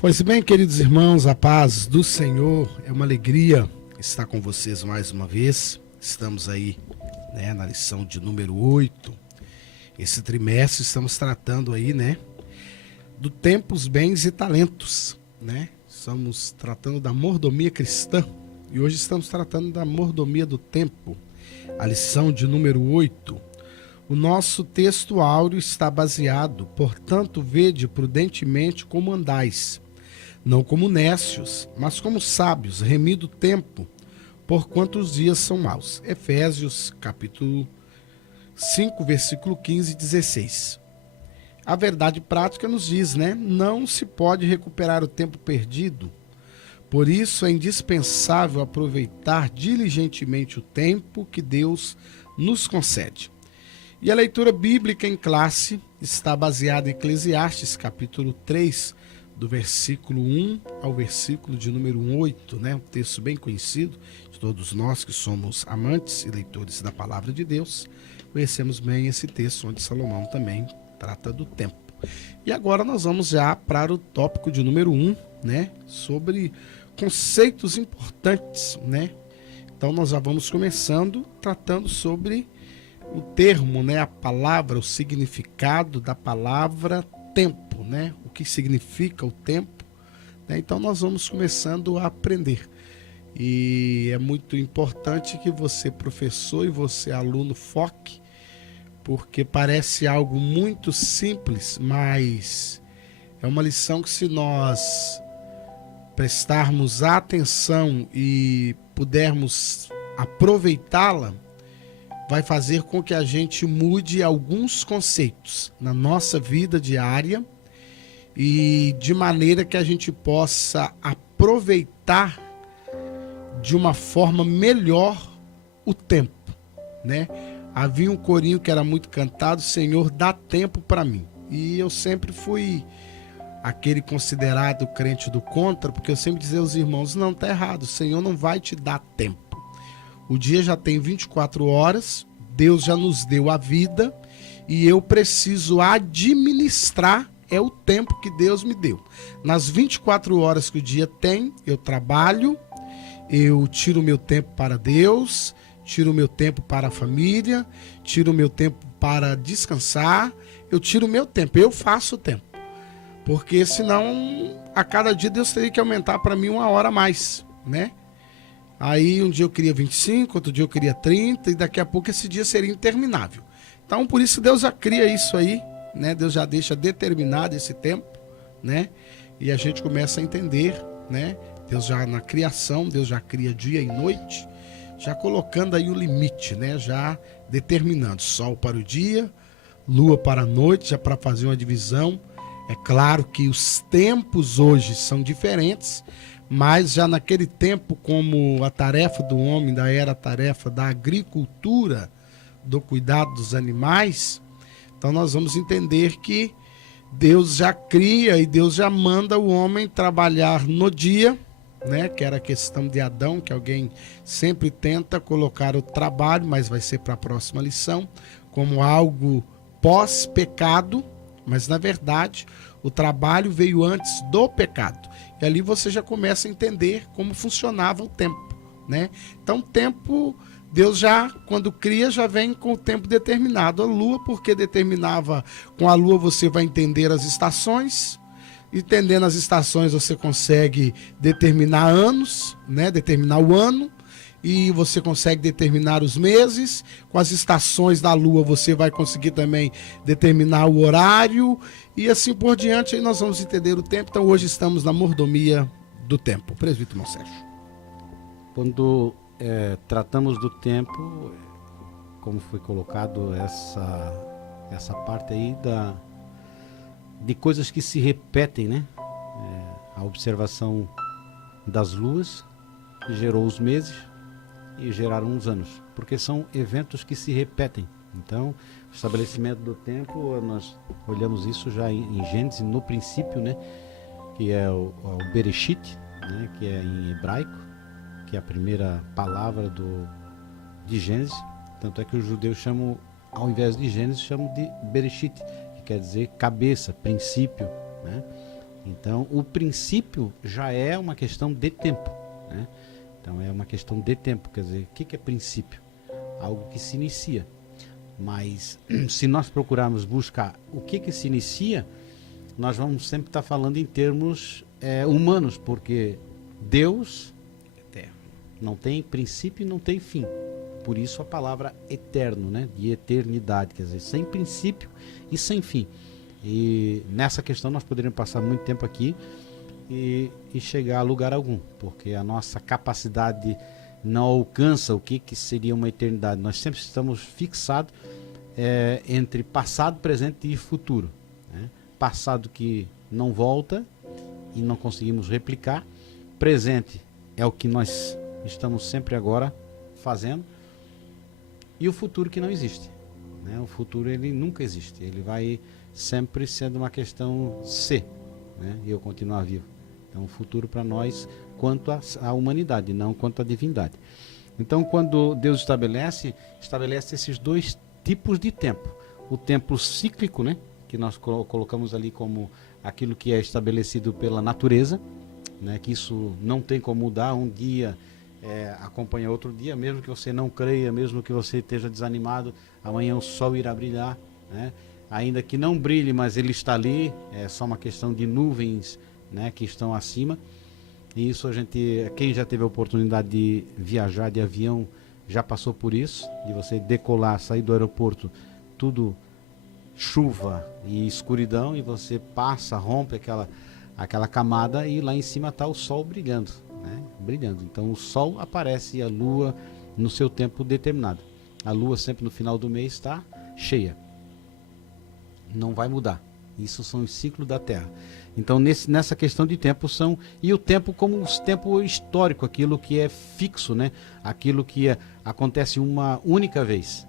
Pois bem, queridos irmãos, a paz do Senhor, é uma alegria estar com vocês mais uma vez. Estamos aí, na lição de número 8. Esse trimestre estamos tratando aí, do tempo, os bens e talentos, Estamos tratando da mordomia cristã e hoje estamos tratando da mordomia do tempo, a lição de número 8. O nosso texto áureo está baseado, portanto, vede prudentemente como andais, não como nécios, mas como sábios, remido o tempo, porquanto os dias são maus. Efésios, capítulo 5, versículo 15 e 16. A verdade prática nos diz, não se pode recuperar o tempo perdido. Por isso é indispensável aproveitar diligentemente o tempo que Deus nos concede. E a leitura bíblica em classe está baseada em Eclesiastes, capítulo 3, do versículo 1 ao versículo de número 8, um texto bem conhecido de todos nós que somos amantes e leitores da palavra de Deus. Conhecemos bem esse texto onde Salomão também trata do tempo. E agora nós vamos já para o tópico de número 1, sobre conceitos importantes, Então nós já vamos começando tratando sobre o termo, a palavra, o significado da palavra tempo, o que significa o tempo, Então nós vamos começando a aprender. E é muito importante que você, professor, e você, aluno, foque, porque parece algo muito simples, mas é uma lição que, se nós prestarmos atenção e pudermos aproveitá-la, vai fazer com que a gente mude alguns conceitos na nossa vida diária e de maneira que a gente possa aproveitar de uma forma melhor o tempo, Havia um corinho que era muito cantado: Senhor, dá tempo para mim. E eu sempre fui aquele considerado crente do contra, porque eu sempre dizia aos irmãos: não, tá errado, o Senhor não vai te dar tempo. O dia já tem 24 horas, Deus já nos deu a vida e eu preciso administrar o tempo que Deus me deu. Nas 24 horas que o dia tem, eu trabalho, eu tiro meu tempo para Deus, tiro o meu tempo para a família, tiro o meu tempo para descansar, eu tiro o meu tempo, eu faço o tempo. Porque senão, a cada dia Deus teria que aumentar para mim 1 hora a mais, Aí um dia eu queria 25, outro dia eu queria 30 e daqui a pouco esse dia seria interminável. Então por isso Deus já cria isso aí, Deus já deixa determinado esse tempo, E a gente começa a entender, Deus já na criação, Deus já cria dia e noite, já colocando aí o limite, já determinando sol para o dia, lua para a noite, já para fazer uma divisão. É claro que os tempos hoje são diferentes, mas já naquele tempo, como a tarefa do homem ainda era a tarefa da agricultura, do cuidado dos animais, então nós vamos entender que Deus já cria e Deus já manda o homem trabalhar no dia, que era a questão de Adão, que alguém sempre tenta colocar o trabalho, mas vai ser para a próxima lição, como algo pós-pecado, mas na verdade o trabalho veio antes do pecado. E ali você já começa a entender como funcionava o tempo, Então o tempo, Deus já, quando cria, já vem com o tempo determinado. A lua, porque determinava, com a lua você vai entender as estações. Entendendo as estações, você consegue determinar anos, determinar o ano, e você consegue determinar os meses. Com as estações da lua, você vai conseguir também determinar o horário, e assim por diante. Aí nós vamos entender o tempo. Então hoje estamos na mordomia do tempo. Presbítero irmão Sérgio. Quando tratamos do tempo, como foi colocado essa parte aí de coisas que se repetem, a observação das luas gerou os meses e geraram os anos, porque são eventos que se repetem. Então, o estabelecimento do tempo, nós olhamos isso já em Gênesis, no princípio, que é o Bereshit, que é em hebraico, que é a primeira palavra de Gênesis. Tanto é que os judeus chamam, ao invés de Gênesis, chamam de Bereshit, que quer dizer cabeça, princípio, Então, o princípio já é uma questão de tempo, né? Então, é uma questão de tempo. Quer dizer, o que é princípio? Algo que se inicia. Mas, se nós procurarmos buscar o que se inicia, nós vamos sempre estar falando em termos humanos, porque Deus não tem princípio e não tem fim. Por isso a palavra eterno, né? De eternidade, quer dizer, sem princípio e sem fim. E nessa questão nós poderíamos passar muito tempo aqui e chegar a lugar algum, porque a nossa capacidade não alcança o que seria uma eternidade. Nós sempre estamos fixados entre passado, presente e futuro, né? Passado que não volta e não conseguimos replicar. Presente é o que nós estamos sempre agora fazendo. E o futuro que não existe, né? O futuro ele nunca existe, ele vai sempre sendo uma questão ser, né? E eu continuar vivo. Então o futuro para nós quanto à humanidade, não quanto à divindade. Então quando Deus estabelece esses dois tipos de tempo. O tempo cíclico, né? Que nós colocamos ali como aquilo que é estabelecido pela natureza, né? Que isso não tem como mudar. Um dia acompanha outro dia, mesmo que você não creia, mesmo que você esteja desanimado, amanhã o sol irá brilhar, né? Ainda que não brilhe, mas ele está ali, é só uma questão de nuvens, né, que estão acima. E isso quem já teve a oportunidade de viajar de avião já passou por isso, de você decolar, sair do aeroporto, tudo chuva e escuridão, e você passa, rompe aquela camada e lá em cima está o sol brilhando, né? Brilhando. Então o sol aparece e a lua no seu tempo determinado. A lua sempre no final do mês está cheia. Não vai mudar. Isso são os ciclos da Terra. Então nessa questão de tempo e o tempo como um tempo histórico, aquilo que é fixo, né? Aquilo que acontece uma única vez.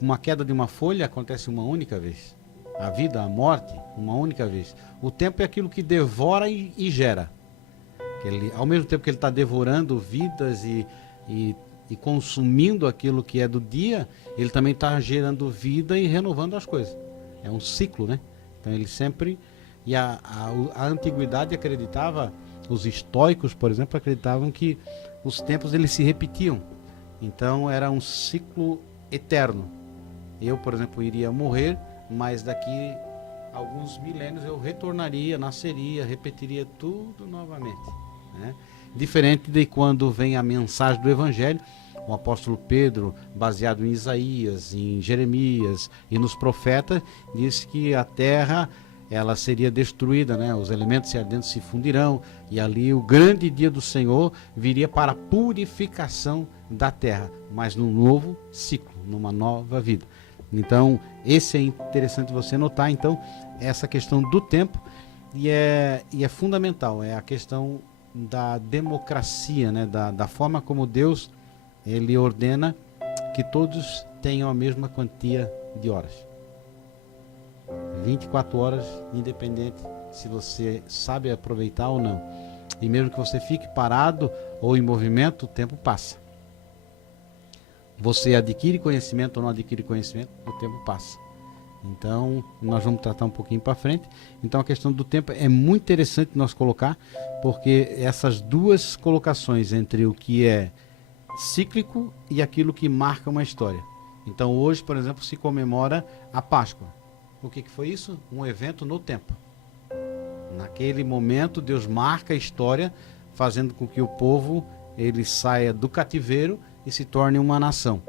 Uma queda de uma folha acontece uma única vez. A vida, a morte, uma única vez. O tempo é aquilo que devora e gera. Ao mesmo tempo que ele está devorando vidas e consumindo aquilo que é do dia, ele também está gerando vida e renovando as coisas. É um ciclo, né? Então ele sempre... E a antiguidade acreditava, os estoicos, por exemplo, acreditavam que os tempos eles se repetiam. Então era um ciclo eterno. Eu, por exemplo, iria morrer, mas daqui a alguns milênios eu retornaria, nasceria, repetiria tudo novamente, né? Diferente de quando vem a mensagem do Evangelho, o apóstolo Pedro, baseado em Isaías, em Jeremias e nos profetas, diz que a terra ela seria destruída, né? Os elementos ardentes se fundirão, e ali o grande dia do Senhor viria para a purificação da terra, mas num novo ciclo, numa nova vida. Então, esse é interessante você notar, então, essa questão do tempo, e é fundamental, é a questão da democracia, né? Da forma como Deus ele ordena que todos tenham a mesma quantia de horas. 24 horas, independente se você sabe aproveitar ou não. E mesmo que você fique parado ou em movimento, o tempo passa. Você adquire conhecimento ou não adquire conhecimento, o tempo passa. Então, nós vamos tratar um pouquinho para frente. Então, a questão do tempo é muito interessante nós colocar, porque essas duas colocações entre o que é cíclico e aquilo que marca uma história. Então, hoje, por exemplo, se comemora a Páscoa. O que foi isso? Um evento no tempo. Naquele momento, Deus marca a história, fazendo com que o povo ele saia do cativeiro e se torne uma nação.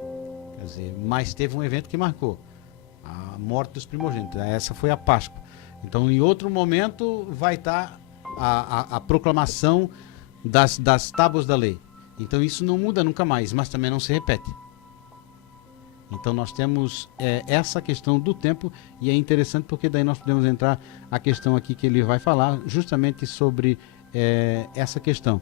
Quer dizer, mas teve um evento que marcou a morte dos primogênitos. Essa foi a Páscoa. Então, em outro momento, vai estar a proclamação das tábuas da lei. Então, isso não muda nunca mais, mas também não se repete. Então nós temos essa questão do tempo, e é interessante porque daí nós podemos entrar a questão aqui que ele vai falar justamente sobre essa questão.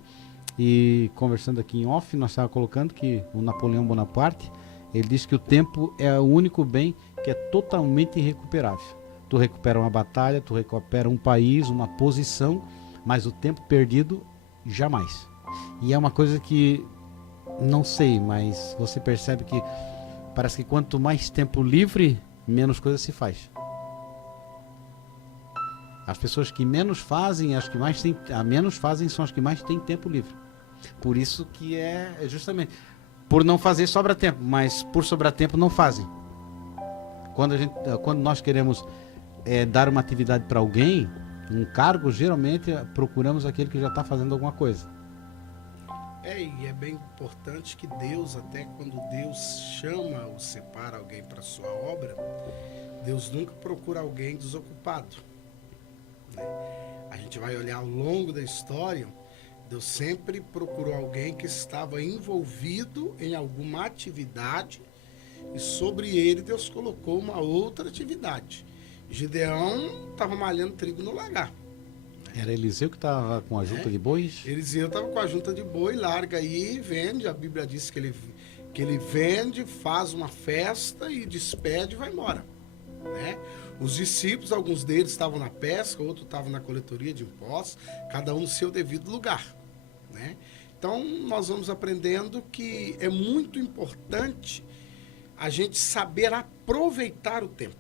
E conversando aqui em off, nós estávamos colocando que o Napoleão Bonaparte, ele disse que o tempo é o único bem que é totalmente irrecuperável. Tu recupera uma batalha, tu recupera um país, uma posição, mas o tempo perdido, jamais. E é uma coisa que, não sei, mas você percebe que parece que quanto mais tempo livre, menos coisa se faz. As pessoas que menos fazem, as que mais têm, a menos fazem são as que mais têm tempo livre. Por isso que é justamente por não fazer sobra tempo, mas por sobrar tempo não fazem. Quando nós queremos dar uma atividade para alguém, um cargo, geralmente procuramos aquele que já está fazendo alguma coisa. E é bem importante que Deus, até quando Deus chama ou separa alguém para sua obra, Deus nunca procura alguém desocupado, né? A gente vai olhar ao longo da história, Deus sempre procurou alguém que estava envolvido em alguma atividade e sobre ele Deus colocou uma outra atividade. Gideão estava malhando trigo no lagar. Era Eliseu que estava com a junta de bois? Eliseu estava com a junta de boi, larga aí, vende. A Bíblia diz que ele vende, faz uma festa e despede e vai embora, né? Os discípulos, alguns deles estavam na pesca, outros estavam na coletoria de impostos, cada um no seu devido lugar, né? Então, nós vamos aprendendo que é muito importante a gente saber aproveitar o tempo,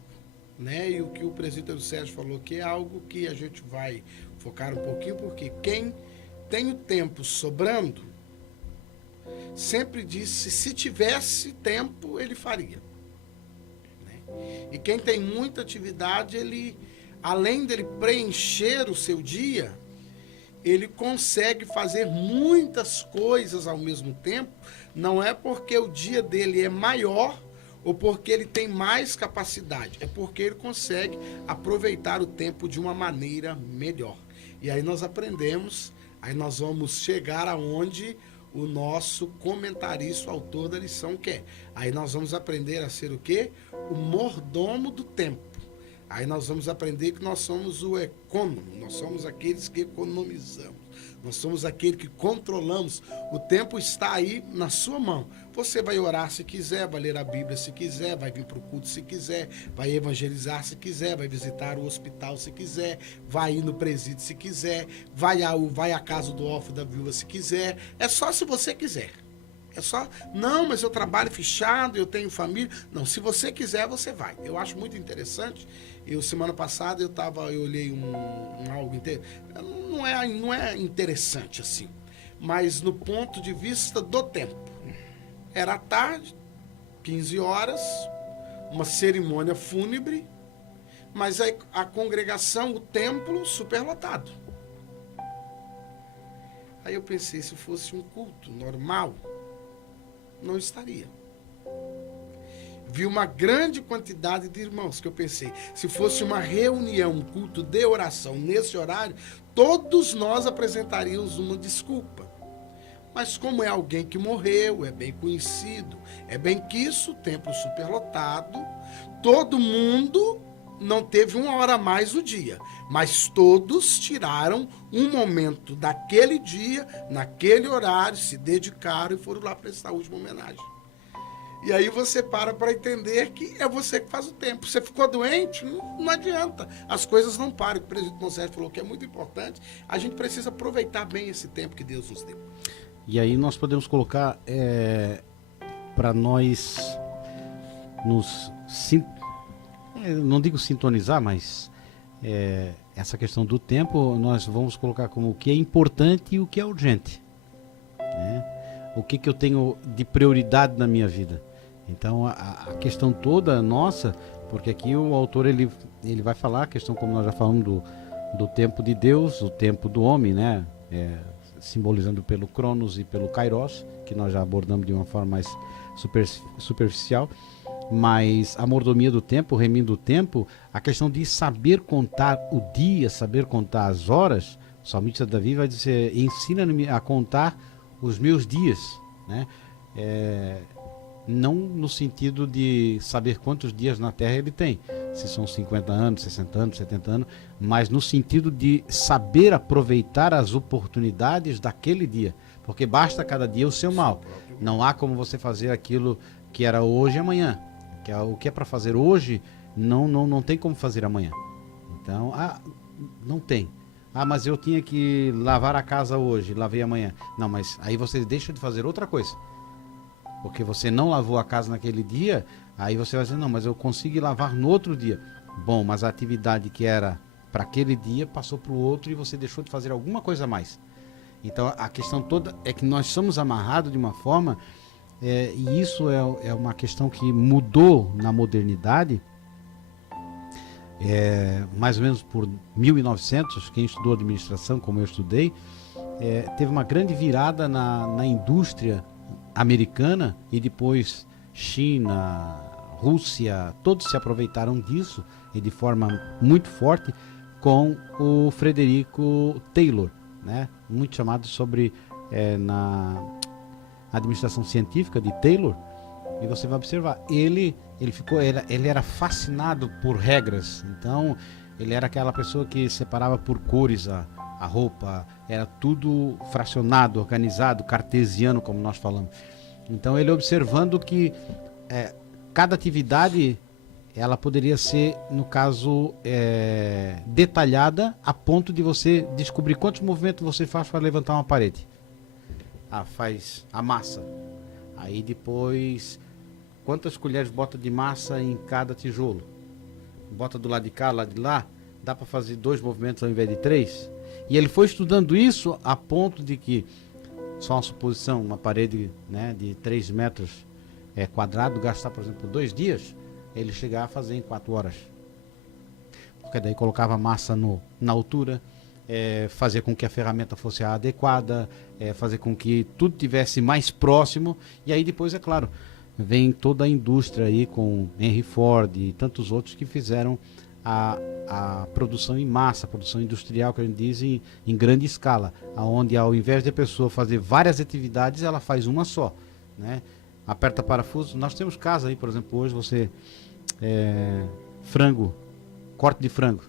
né? E o que o presbítero Sérgio falou que é algo que a gente vai focar um pouquinho, porque quem tem o tempo sobrando sempre disse, se tivesse tempo, ele faria, né? E quem tem muita atividade, ele, além dele preencher o seu dia, ele consegue fazer muitas coisas ao mesmo tempo. Não é porque o dia dele é maior ou porque ele tem mais capacidade, é porque ele consegue aproveitar o tempo de uma maneira melhor. E aí nós aprendemos, aí nós vamos chegar aonde o nosso comentarista, o autor da lição quer. Aí nós vamos aprender a ser o quê? O mordomo do tempo. Aí nós vamos aprender que nós somos o econômico, nós somos aqueles que economizamos. Nós somos aquele que controlamos. O tempo está aí na sua mão. Você vai orar se quiser, vai ler a Bíblia se quiser, vai vir para o culto se quiser, vai evangelizar se quiser, vai visitar o hospital se quiser, vai ir no presídio se quiser, vai à casa do órfão da viúva se quiser. É só se você quiser. É só, não, mas eu trabalho fechado, eu tenho família. Não, se você quiser, você vai. Eu acho muito interessante. Semana passada, eu olhei algo não é interessante assim, mas no ponto de vista do tempo. Era tarde, 15 horas, uma cerimônia fúnebre, mas a congregação, o templo, superlotado. Aí eu pensei, se fosse um culto normal, não estaria. Vi uma grande quantidade de irmãos, que eu pensei, se fosse uma reunião, um culto de oração nesse horário, todos nós apresentaríamos uma desculpa. Mas como é alguém que morreu, é bem conhecido, é bem quisto, o templo superlotado, todo mundo não teve uma hora a mais no dia, mas todos tiraram um momento daquele dia, naquele horário, se dedicaram e foram lá prestar a última homenagem. E aí você para entender que é você que faz o tempo. Você ficou doente, não adianta. As coisas não param. O presidente Monserrat falou que é muito importante. A gente precisa aproveitar bem esse tempo que Deus nos deu. E aí nós podemos colocar para nós não digo sintonizar, mas essa questão do tempo nós vamos colocar como o que é importante e o que é urgente, né? O que eu tenho de prioridade na minha vida. Então a questão toda nossa, porque aqui o autor ele vai falar a questão, como nós já falamos, do tempo de Deus, o tempo do homem, né? Simbolizando pelo Cronos e pelo Kairos, que nós já abordamos de uma forma mais superficial, mas a mordomia do tempo, o reminho do tempo, a questão de saber contar o dia, saber contar as horas. O salmista Davi vai dizer, ensina-me a contar os meus dias, né? Não no sentido de saber quantos dias na Terra ele tem, se são 50 anos, 60 anos, 70 anos, mas no sentido de saber aproveitar as oportunidades daquele dia, porque basta cada dia o seu mal. Não há como você fazer aquilo que era hoje e amanhã, o que é para fazer hoje não tem como fazer amanhã. Então, não tem. Mas eu tinha que lavar a casa hoje, lavei amanhã. Não, mas aí você deixa de fazer outra coisa. Porque você não lavou a casa naquele dia, aí você vai dizer, não, mas eu consigo lavar no outro dia. Bom, mas a atividade que era para aquele dia, passou para o outro e você deixou de fazer alguma coisa a mais. Então a questão toda é que nós somos amarrados de uma forma, e isso é uma questão que mudou na modernidade, mais ou menos por 1900, quem estudou administração, como eu estudei, teve uma grande virada na indústria americana, e depois China, Rússia, todos se aproveitaram disso, e de forma muito forte, com o Frederico Taylor, né? Muito chamado sobre na administração científica de Taylor. E você vai observar, ele era fascinado por regras. Então ele era aquela pessoa que separava por cores a roupa, era tudo fracionado, organizado, cartesiano, como nós falamos. Então ele observando que cada atividade ela poderia ser, no caso, detalhada a ponto de você descobrir quantos movimentos você faz para levantar uma parede. Faz a massa. Aí depois, quantas colheres bota de massa em cada tijolo? Bota do lado de cá, lado de lá, dá para fazer 2 movimentos ao invés de 3? E ele foi estudando isso a ponto de que, só uma suposição, uma parede, né, de 3 metros quadrado, gastar, por exemplo, 2 dias, ele chegar a fazer em 4 horas. Porque daí colocava massa na altura, fazer com que a ferramenta fosse a adequada, fazer com que tudo tivesse mais próximo. E aí depois, é claro, vem toda a indústria aí com Henry Ford e tantos outros que fizeram a produção em massa, a produção industrial, que a gente diz em grande escala, onde ao invés de a pessoa fazer várias atividades, ela faz uma só, né? Aperta parafuso. Nós temos casa aí, por exemplo, hoje você frango, corte de frango.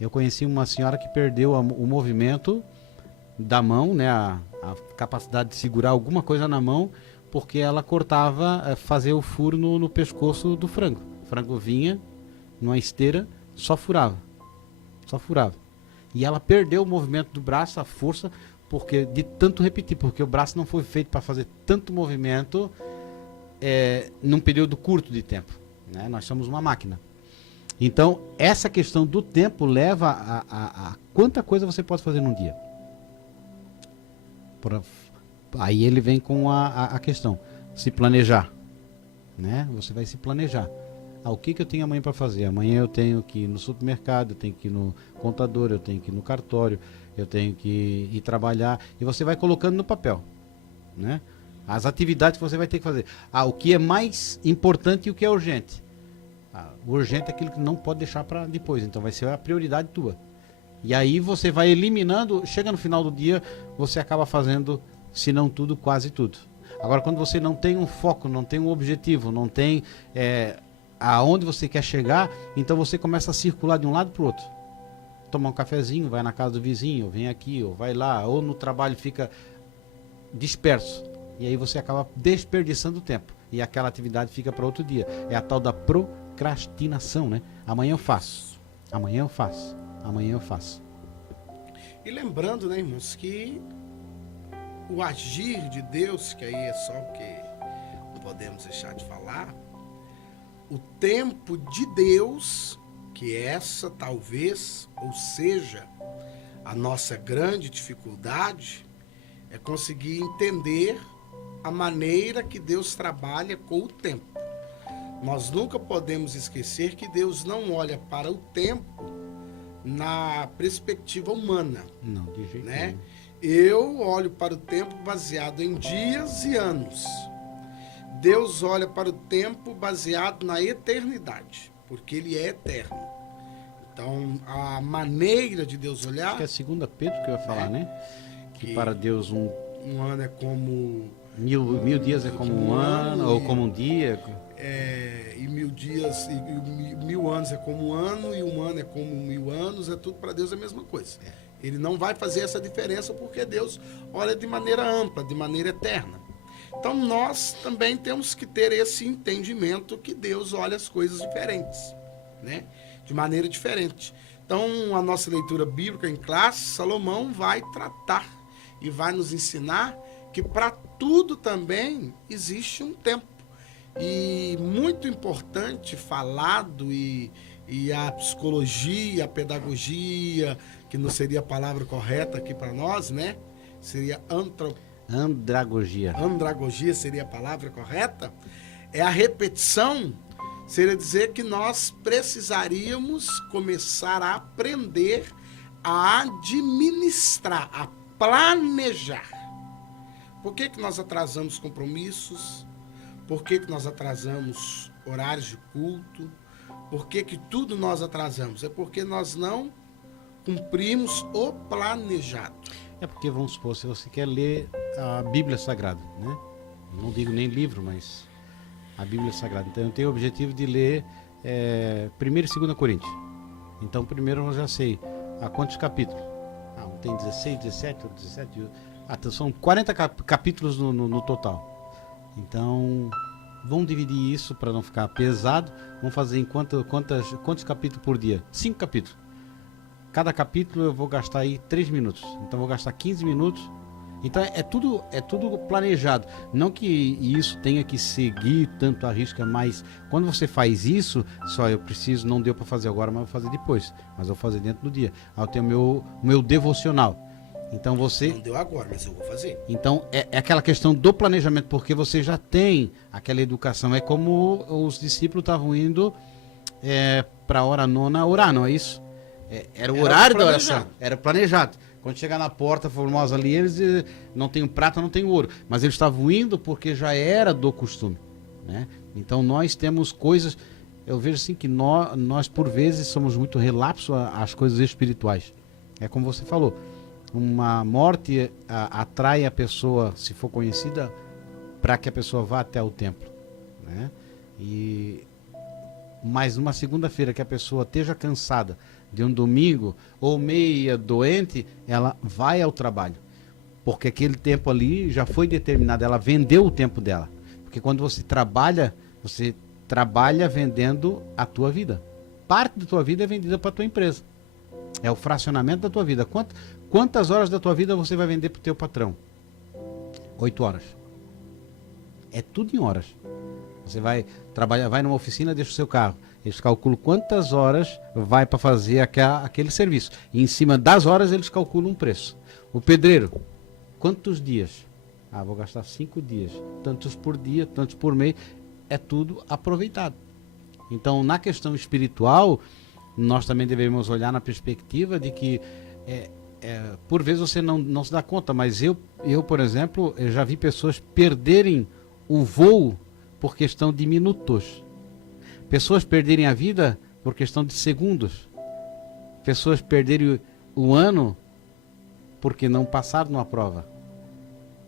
Eu conheci uma senhora que perdeu o movimento da mão, né, a capacidade de segurar alguma coisa na mão, porque ela cortava, fazia o furo no pescoço do frango. O frango vinha numa esteira, só furava. E ela perdeu o movimento do braço, a força, porque de tanto repetir, porque o braço não foi feito para fazer tanto movimento num período curto de tempo, né? Nós somos uma máquina. Então, essa questão do tempo leva a quanta coisa você pode fazer num dia. Aí ele vem com a questão, se planejar, né? Você vai se planejar. O que eu tenho amanhã para fazer? Amanhã eu tenho que ir no supermercado, eu tenho que ir no contador, eu tenho que ir no cartório, eu tenho que ir trabalhar, e você vai colocando no papel, né? As atividades que você vai ter que fazer. O que é mais importante e o que é urgente. O urgente é aquilo que não pode deixar para depois, então vai ser a prioridade tua. E aí você vai eliminando, chega no final do dia, você acaba fazendo, se não tudo, quase tudo. Agora, quando você não tem um foco, não tem um objetivo, não tem aonde você quer chegar, então você começa a circular de um lado para o outro. Tomar um cafezinho, vai na casa do vizinho, vem aqui, ou vai lá, ou no trabalho fica disperso. E aí você acaba desperdiçando tempo. E aquela atividade fica para outro dia. É a tal da procrastinação, né? Amanhã eu faço. E lembrando, né, irmãos, que o agir de Deus, que aí é só o que não podemos deixar de falar, o tempo de Deus, que essa talvez, ou seja, a nossa grande dificuldade, é conseguir entender a maneira que Deus trabalha com o tempo. Nós nunca podemos esquecer que Deus não olha para o tempo na perspectiva humana. Não, de jeito né? nenhum. Eu olho para o tempo baseado em dias e anos. Deus olha para o tempo baseado na eternidade, porque Ele é eterno. Então, a maneira de Deus olhar... Acho que é 2 Pedro que eu ia falar, né? Que para Deus um ano é como... Mil dias é como um ano, ou como um dia. E 1000 dias, e 1000 anos é como um ano, e um ano é como 1000 anos, é tudo para Deus a mesma coisa. Ele não vai fazer essa diferença porque Deus olha de maneira ampla, de maneira eterna. Então nós também temos que ter esse entendimento que Deus olha as coisas diferentes, né? De maneira diferente. Então a nossa leitura bíblica em classe, Salomão vai tratar e vai nos ensinar que para tudo também existe um tempo. E muito importante, falado e e a psicologia, a pedagogia, que não seria a palavra correta aqui para nós, né? Seria Andragogia. Andragogia seria a palavra correta. É a repetição, seria dizer que nós precisaríamos começar a aprender a administrar, a planejar. Por que nós atrasamos compromissos? Por que nós atrasamos horários de culto? Por que tudo nós atrasamos? É porque nós não cumprimos o planejado. É porque, vamos supor, se você quer ler a Bíblia Sagrada, né? Não digo nem livro, mas a Bíblia Sagrada. Então eu tenho o objetivo de ler 1 e 2 Coríntios. Então primeiro eu já sei há quantos capítulos. Um tem 16, 17, outro 17. São 40 capítulos no total. Então vamos dividir isso para não ficar pesado. Vamos fazer em quantos capítulos por dia? 5 capítulos. Cada capítulo eu vou gastar aí 3 minutos. Então vou gastar 15 minutos. Então é tudo planejado. Não que isso tenha que seguir tanto a risca, mas quando você faz isso, só eu preciso, não deu para fazer agora, mas vou fazer depois. Mas eu vou fazer dentro do dia. Aí eu tenho o meu devocional. Então você... Não deu agora, mas eu vou fazer. Então é aquela questão do planejamento, porque você já tem aquela educação. É como os discípulos estavam indo para a hora nona orar, não é isso? Era o horário da oração. Era planejado. Quando chegar na porta formosa ali, eles não tem prata, não tem ouro. Mas eles estavam indo porque já era do costume, né? Então nós temos coisas... Eu vejo assim que nós por vezes somos muito relapsos às coisas espirituais. É como você falou. Uma morte atrai a pessoa, se for conhecida, para que a pessoa vá até o templo, né? Mas numa segunda-feira que a pessoa esteja cansada de um domingo ou meia doente, ela vai ao trabalho, porque aquele tempo ali já foi determinado, ela vendeu o tempo dela, porque quando você trabalha vendendo a tua vida, parte da tua vida é vendida para a tua empresa, é o fracionamento da tua vida. Quantas horas da tua vida você vai vender para o teu patrão? 8 horas. É tudo em horas. Você vai trabalhar, vai numa oficina, deixa o seu carro. Eles calculam quantas horas vai para fazer aquele serviço. E em cima das horas eles calculam um preço. O pedreiro, quantos dias? Vou gastar 5 dias. Tantos por dia, tantos por mês. É tudo aproveitado. Então, na questão espiritual, nós também devemos olhar na perspectiva de que por vezes você não se dá conta, mas eu, por exemplo, eu já vi pessoas perderem o voo por questão de minutos. Pessoas perderem a vida por questão de segundos. Pessoas perderem o ano porque não passaram numa prova.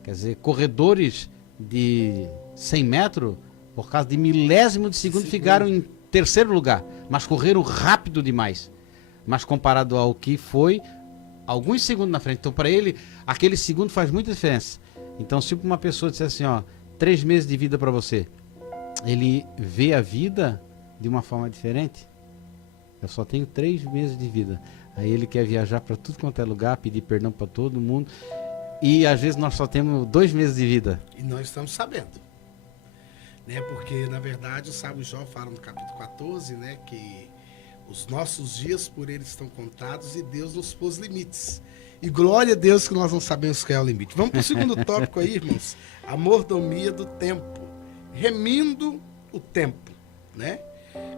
Quer dizer, corredores de 100 metros, por causa de milésimo de segundo, ficaram em terceiro lugar, mas correram rápido demais. Mas comparado ao que foi alguns segundos na frente. Então, para ele, aquele segundo faz muita diferença. Então, se uma pessoa disser assim, 3 meses de vida para você, ele vê a vida de uma forma diferente. Eu só tenho 3 meses de vida. Aí ele quer viajar para tudo quanto é lugar, pedir perdão para todo mundo. E às vezes nós só temos 2 meses de vida. E nós estamos sabendo, né? Porque na verdade o sábio Jó fala no capítulo 14, né, que os nossos dias por ele estão contados e Deus nos pôs limites. E glória a Deus que nós não sabemos qual é o limite. Vamos para o segundo tópico aí, irmãos. A mordomia do tempo. Remindo o tempo, né?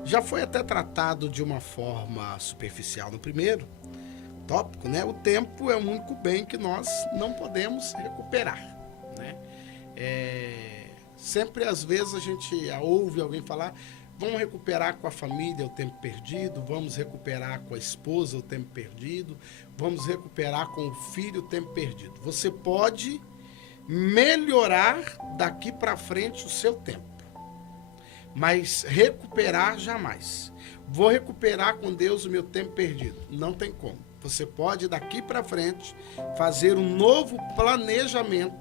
Já foi até tratado de uma forma superficial no primeiro tópico, né? O tempo é o único bem que nós não podemos recuperar, né? Sempre, às vezes, a gente ouve alguém falar: vamos recuperar com a família o tempo perdido, vamos recuperar com a esposa o tempo perdido, vamos recuperar com o filho o tempo perdido. Você pode melhorar daqui para frente o seu tempo, mas recuperar jamais. Vou recuperar com Deus o meu tempo perdido. Não tem como. Você pode daqui para frente fazer um novo planejamento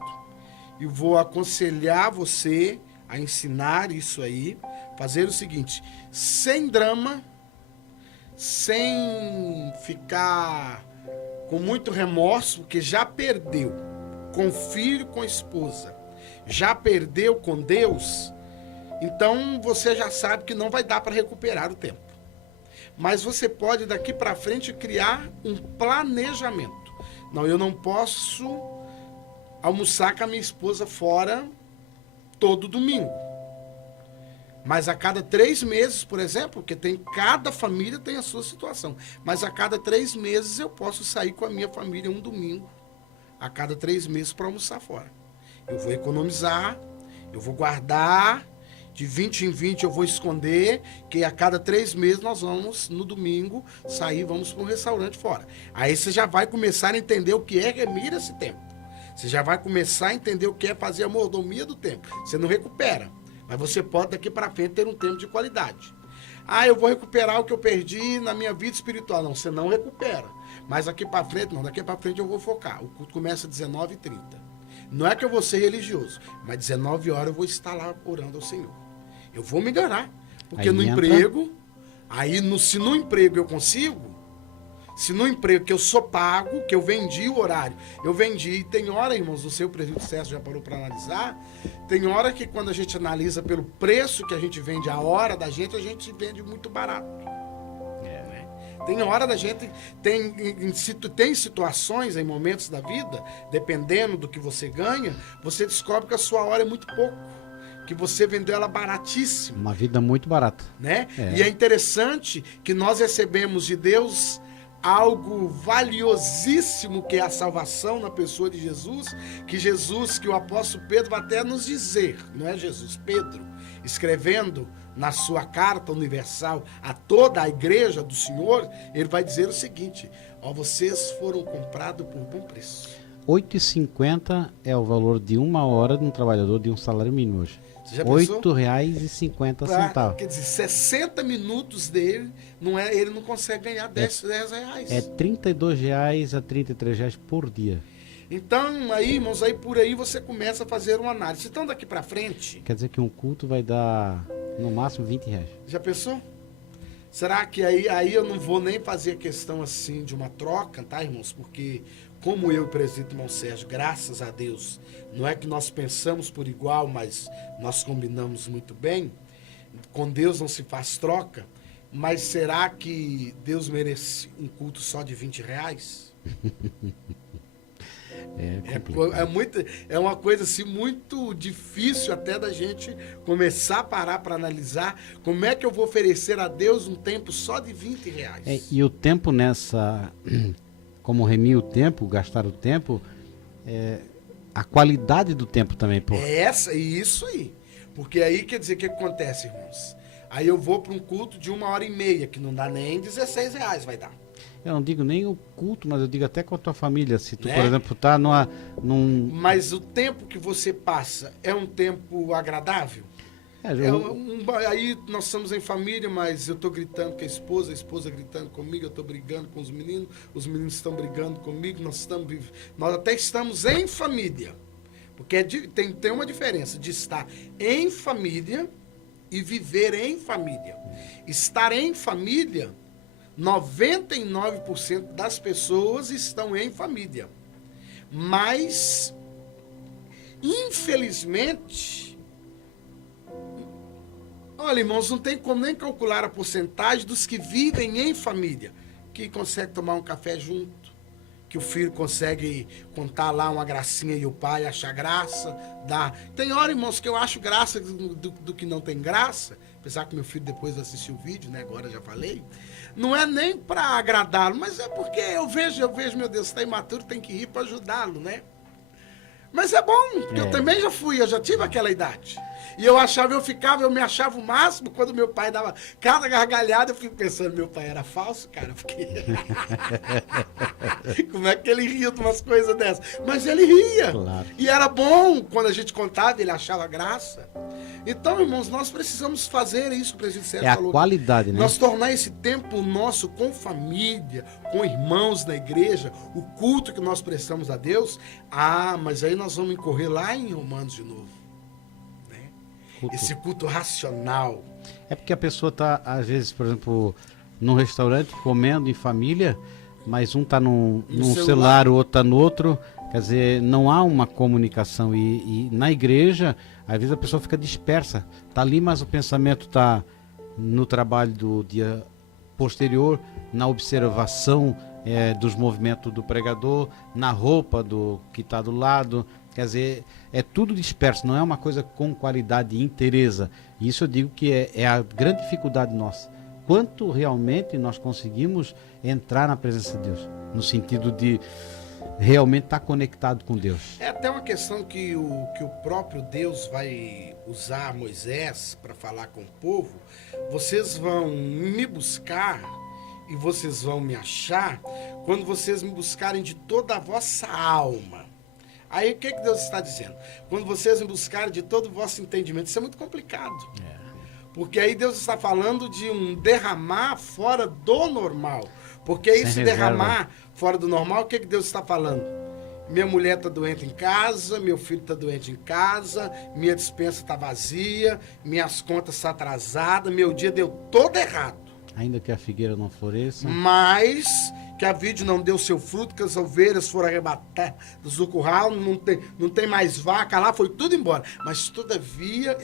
e vou aconselhar você a ensinar isso aí. Fazer o seguinte: sem drama, sem ficar com muito remorso, porque já perdeu com o filho, com a esposa, já perdeu com Deus, então você já sabe que não vai dar para recuperar o tempo. Mas você pode daqui para frente criar um planejamento. Não, eu não posso almoçar com a minha esposa fora todo domingo. Mas a cada 3 meses, por exemplo, porque cada família tem a sua situação. Mas a cada 3 meses eu posso sair com a minha família um domingo. A cada 3 meses para almoçar fora. Eu vou economizar, eu vou guardar, de 20 em 20 eu vou esconder, que a cada 3 meses nós vamos, no domingo, sair, vamos para um restaurante fora. Aí você já vai começar a entender o que é remir esse tempo. Você já vai começar a entender o que é fazer a mordomia do tempo. Você não recupera, mas você pode daqui para frente ter um tempo de qualidade. Ah, eu vou recuperar o que eu perdi na minha vida espiritual. Não, você não recupera. Mas daqui para frente, não, daqui para frente eu vou focar. O culto começa às 19h30. Não é que eu vou ser religioso, mas 19 horas eu vou estar lá orando ao Senhor. Eu vou me enganar, porque aí no emprego, se no emprego eu consigo, se no emprego que eu sou pago, que eu vendi o horário, eu vendi, e tem hora, irmãos, o seu presídio César já parou para analisar, tem hora que quando a gente analisa pelo preço que a gente vende a hora da gente, a gente vende muito barato. Tem hora da gente, tem situações, em momentos da vida, dependendo do que você ganha, você descobre que a sua hora é muito pouco, que você vendeu ela baratíssimo. Uma vida muito barata. Né? E é interessante que nós recebemos de Deus algo valiosíssimo, que é a salvação na pessoa de Jesus, que o apóstolo Pedro vai até nos dizer, não é Jesus, Pedro, escrevendo na sua carta universal a toda a igreja do Senhor, ele vai dizer o seguinte: ó, vocês foram comprados por bom preço. 8,50 é o valor de 1 hora de um trabalhador de um salário mínimo hoje. R$ 8,50. Quer dizer, 60 minutos dele, ele não consegue ganhar 10 reais. É R$ 32 a R$ 33 por dia. Então, aí, irmãos, por aí você começa a fazer uma análise. Então, daqui para frente... Quer dizer que um culto vai dar, no máximo, R$20. Já pensou? Será que aí eu não vou nem fazer questão assim de uma troca, tá, irmãos? Porque, como eu e o presbítero irmão Sérgio, graças a Deus, não é que nós pensamos por igual, mas nós combinamos muito bem. Com Deus não se faz troca. Mas será que Deus merece um culto só de R$20? É uma coisa assim muito difícil até da gente começar a parar para analisar como é que eu vou oferecer a Deus um tempo só de R$20. E o tempo como remir o tempo, gastar o tempo, a qualidade do tempo também, pô. Isso aí. Porque aí quer dizer, o que acontece, irmãos? Aí eu vou para um culto de 1h30, que não dá nem R$16 vai dar. Eu não digo nem o culto, mas eu digo até com a tua família. Se tu, por exemplo, tá num... Mas o tempo que você passa é um tempo agradável? Aí nós estamos em família, mas eu estou gritando com a esposa gritando comigo, eu estou brigando com os meninos estão brigando comigo, nós até estamos em família. Porque tem uma diferença de estar em família e viver em família. Estar em família... 99% das pessoas estão em família. Mas, infelizmente, olha, irmãos, não tem como nem calcular a porcentagem dos que vivem em família, que consegue tomar um café junto, que o filho consegue contar lá uma gracinha e o pai achar graça, dá. Tem hora, irmãos, que eu acho graça do que não tem graça, apesar que meu filho depois assistiu o vídeo, né? Agora já falei. Não é nem para agradá-lo, mas é porque eu vejo, meu Deus, está imaturo, tem que rir para ajudá-lo, né? Mas é bom, porque eu também eu já tive aquela idade. E eu me achava o máximo quando meu pai dava cada gargalhada, eu fico pensando, meu pai era falso, cara, porque... Como é que ele ria de umas coisas dessas? Mas ele ria. Claro. E era bom, quando a gente contava, ele achava graça. Então, irmãos, nós precisamos fazer isso que o presidente Sérgio falou. É a qualidade, né? Nós tornar esse tempo nosso com família, com irmãos na igreja, o culto que nós prestamos a Deus. Mas aí nós vamos incorrer lá em Romanos de novo. Esse culto racional. É porque a pessoa está, às vezes, por exemplo, num restaurante comendo em família, mas um está num celular, o outro está no outro. Quer dizer, não há uma comunicação. E na igreja, às vezes a pessoa fica dispersa. Está ali, mas o pensamento está no trabalho do dia posterior, na observação dos movimentos do pregador, na roupa do que está do lado. Quer dizer, é tudo disperso, não é uma coisa com qualidade e inteireza. E isso eu digo que é a grande dificuldade nossa. Quanto realmente nós conseguimos entrar na presença de Deus, no sentido de realmente estar conectado com Deus. É até uma questão que o próprio Deus vai usar Moisés para falar com o povo. Vocês vão me buscar e vocês vão me achar quando vocês me buscarem de toda a vossa alma. Aí o que Deus está dizendo? Quando vocês me buscarem de todo o vosso entendimento. Isso é muito complicado. Porque aí Deus está falando de um derramar fora do normal. Porque esse derramar fora do normal, o que Deus está falando? Minha mulher está doente em casa, meu filho está doente em casa, minha despensa está vazia, minhas contas estão atrasadas, meu dia deu todo errado. Ainda que a figueira não floresça. Mas que a vide não deu seu fruto, que as ovelhas foram arrebatadas do curral, não tem mais vaca lá, foi tudo embora. Mas todavia,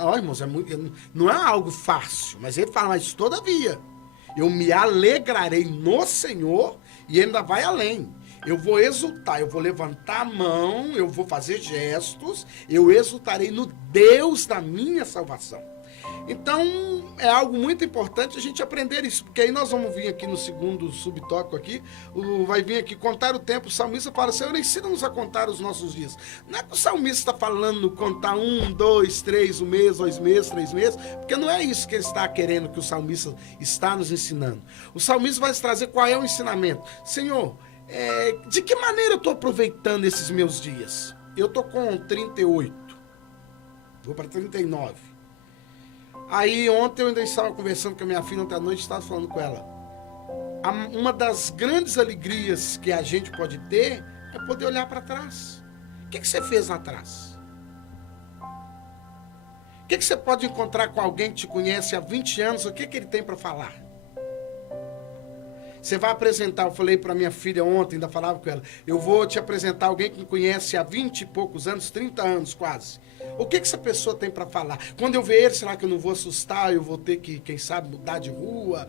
olha, irmãos, não é algo fácil, mas ele fala, mas todavia, eu me alegrarei no Senhor e ainda vai além. Eu vou exultar, eu vou levantar a mão, eu vou fazer gestos, eu exultarei no Deus da minha salvação. Então, é algo muito importante a gente aprender isso, porque aí nós vamos vir aqui no segundo subtópico aqui, vai vir aqui contar o tempo. O salmista fala, Senhor, ensina-nos a contar os nossos dias. Não é que o salmista está falando contar 1, 2, 3, 1 mês, 2 meses, 3 meses, porque não é isso que ele está querendo, que o salmista está nos ensinando. O salmista vai trazer qual é o ensinamento. Senhor, de que maneira eu estou aproveitando esses meus dias? Eu estou com 38, vou para 39. Aí ontem eu ainda estava conversando com a minha filha, ontem à noite estava falando com ela. Uma das grandes alegrias que a gente pode ter é poder olhar para trás. O que você fez lá atrás? O que você pode encontrar com alguém que te conhece há 20 anos? O que ele tem para falar? Você vai apresentar, eu falei para minha filha ontem, ainda falava com ela, eu vou te apresentar alguém que me conhece há 20 e poucos anos, 30 anos quase. O que essa pessoa tem para falar? Quando eu ver ele, será que eu não vou assustar? Eu vou ter que, quem sabe, mudar de rua?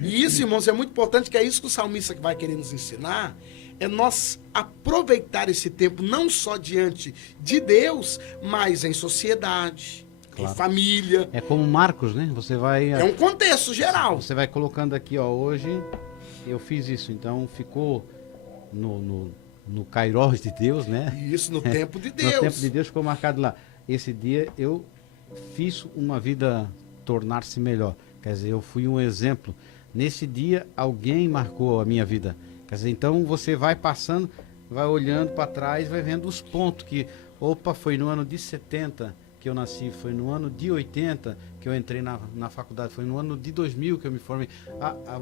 E isso, irmãos, é muito importante, que é isso que o salmista vai querer nos ensinar, é nós aproveitar esse tempo não só diante de Deus, mas em sociedade, claro, em família. É como Marcos, né? Você vai... É um contexto geral. Você vai colocando aqui, ó, hoje eu fiz isso, então ficou no Kairos de Deus, né? Isso, no tempo de Deus. No tempo de Deus ficou marcado lá. Esse dia eu fiz uma vida tornar-se melhor. Quer dizer, eu fui um exemplo. Nesse dia, alguém marcou a minha vida. Quer dizer, então você vai passando, vai olhando para trás, vai vendo os pontos que, opa, foi no ano de 70 que eu nasci, foi no ano de 80 que eu entrei na faculdade, foi no ano de 2000 que eu me formei.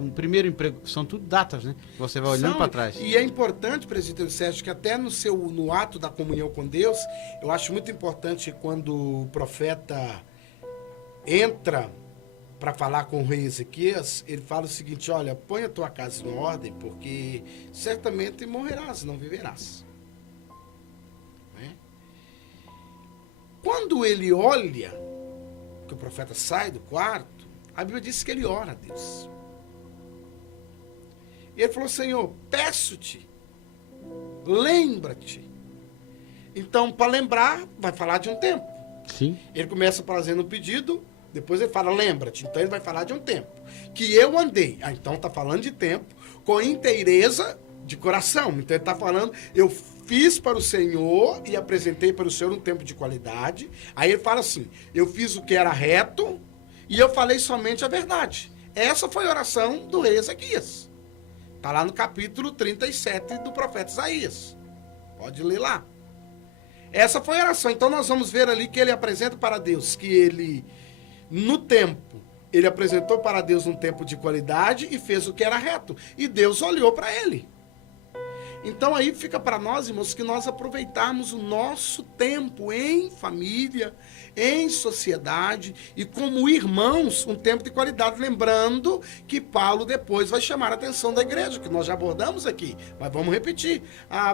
Um primeiro emprego, são tudo datas, né? Você vai olhando para trás. E é importante, presbítero Sérgio, que até no ato da comunhão com Deus, eu acho muito importante quando o profeta entra para falar com o rei Ezequias, ele fala o seguinte, olha, põe a tua casa em ordem, porque certamente morrerás, não viverás. Quando ele olha, que o profeta sai do quarto, a Bíblia diz que ele ora a Deus. E ele falou, Senhor, peço-te, lembra-te. Então, para lembrar, vai falar de um tempo. Sim. Ele começa fazendo um pedido, depois ele fala, lembra-te. Então, ele vai falar de um tempo. Que eu andei. Então, está falando de tempo, com inteireza de coração. Então, ele está falando, eu fiz para o Senhor e apresentei para o Senhor um tempo de qualidade. Aí ele fala assim, eu fiz o que era reto e eu falei somente a verdade. Essa foi a oração do rei Ezequias. Está lá no capítulo 37 do profeta Isaías. Pode ler lá. Essa foi a oração. Então nós vamos ver ali que ele apresenta para Deus, que ele, no tempo, ele apresentou para Deus um tempo de qualidade e fez o que era reto. E Deus olhou para ele. Então aí fica para nós, irmãos, que nós aproveitarmos o nosso tempo em família, em sociedade e como irmãos, um tempo de qualidade. Lembrando que Paulo depois vai chamar a atenção da igreja, que nós já abordamos aqui, mas vamos repetir.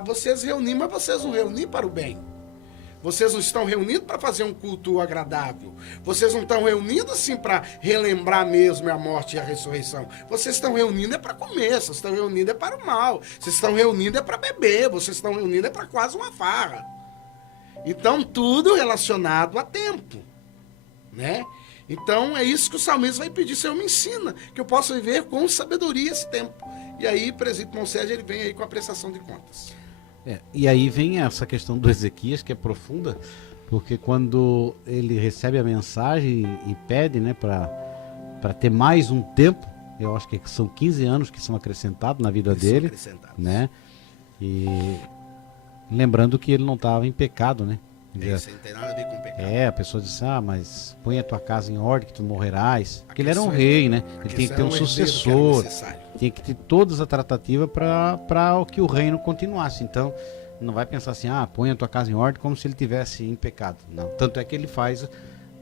Vocês reuniram, mas vocês não reuniram para o bem. Vocês não estão reunidos para fazer um culto agradável. Vocês não estão reunidos assim para relembrar mesmo a morte e a ressurreição. Vocês estão reunidos é para comer, vocês estão reunidos é para o mal. Vocês estão reunidos é para beber, vocês estão reunidos é para quase uma farra. Então, tudo relacionado a tempo, né? Então, é isso que o salmista vai pedir. Senhor, me ensina que eu possa viver com sabedoria esse tempo. E aí, o presídio Monsede, ele vem aí com a prestação de contas. E aí vem essa questão do Ezequias, que é profunda, porque quando ele recebe a mensagem e pede, né, para ter mais um tempo, eu acho que são 15 anos que são acrescentados na vida dele, né? E lembrando que ele não estava em pecado, né? Isso não tem nada a ver com pecado. A pessoa disse, mas põe a tua casa em ordem que tu morrerás. Porque ele era um rei, né? Ele tem que ter um sucessor, tinha que ter todas as tratativas para que o reino continuasse. Então, não vai pensar assim, põe a tua casa em ordem como se ele tivesse em pecado. Não. Tanto é que ele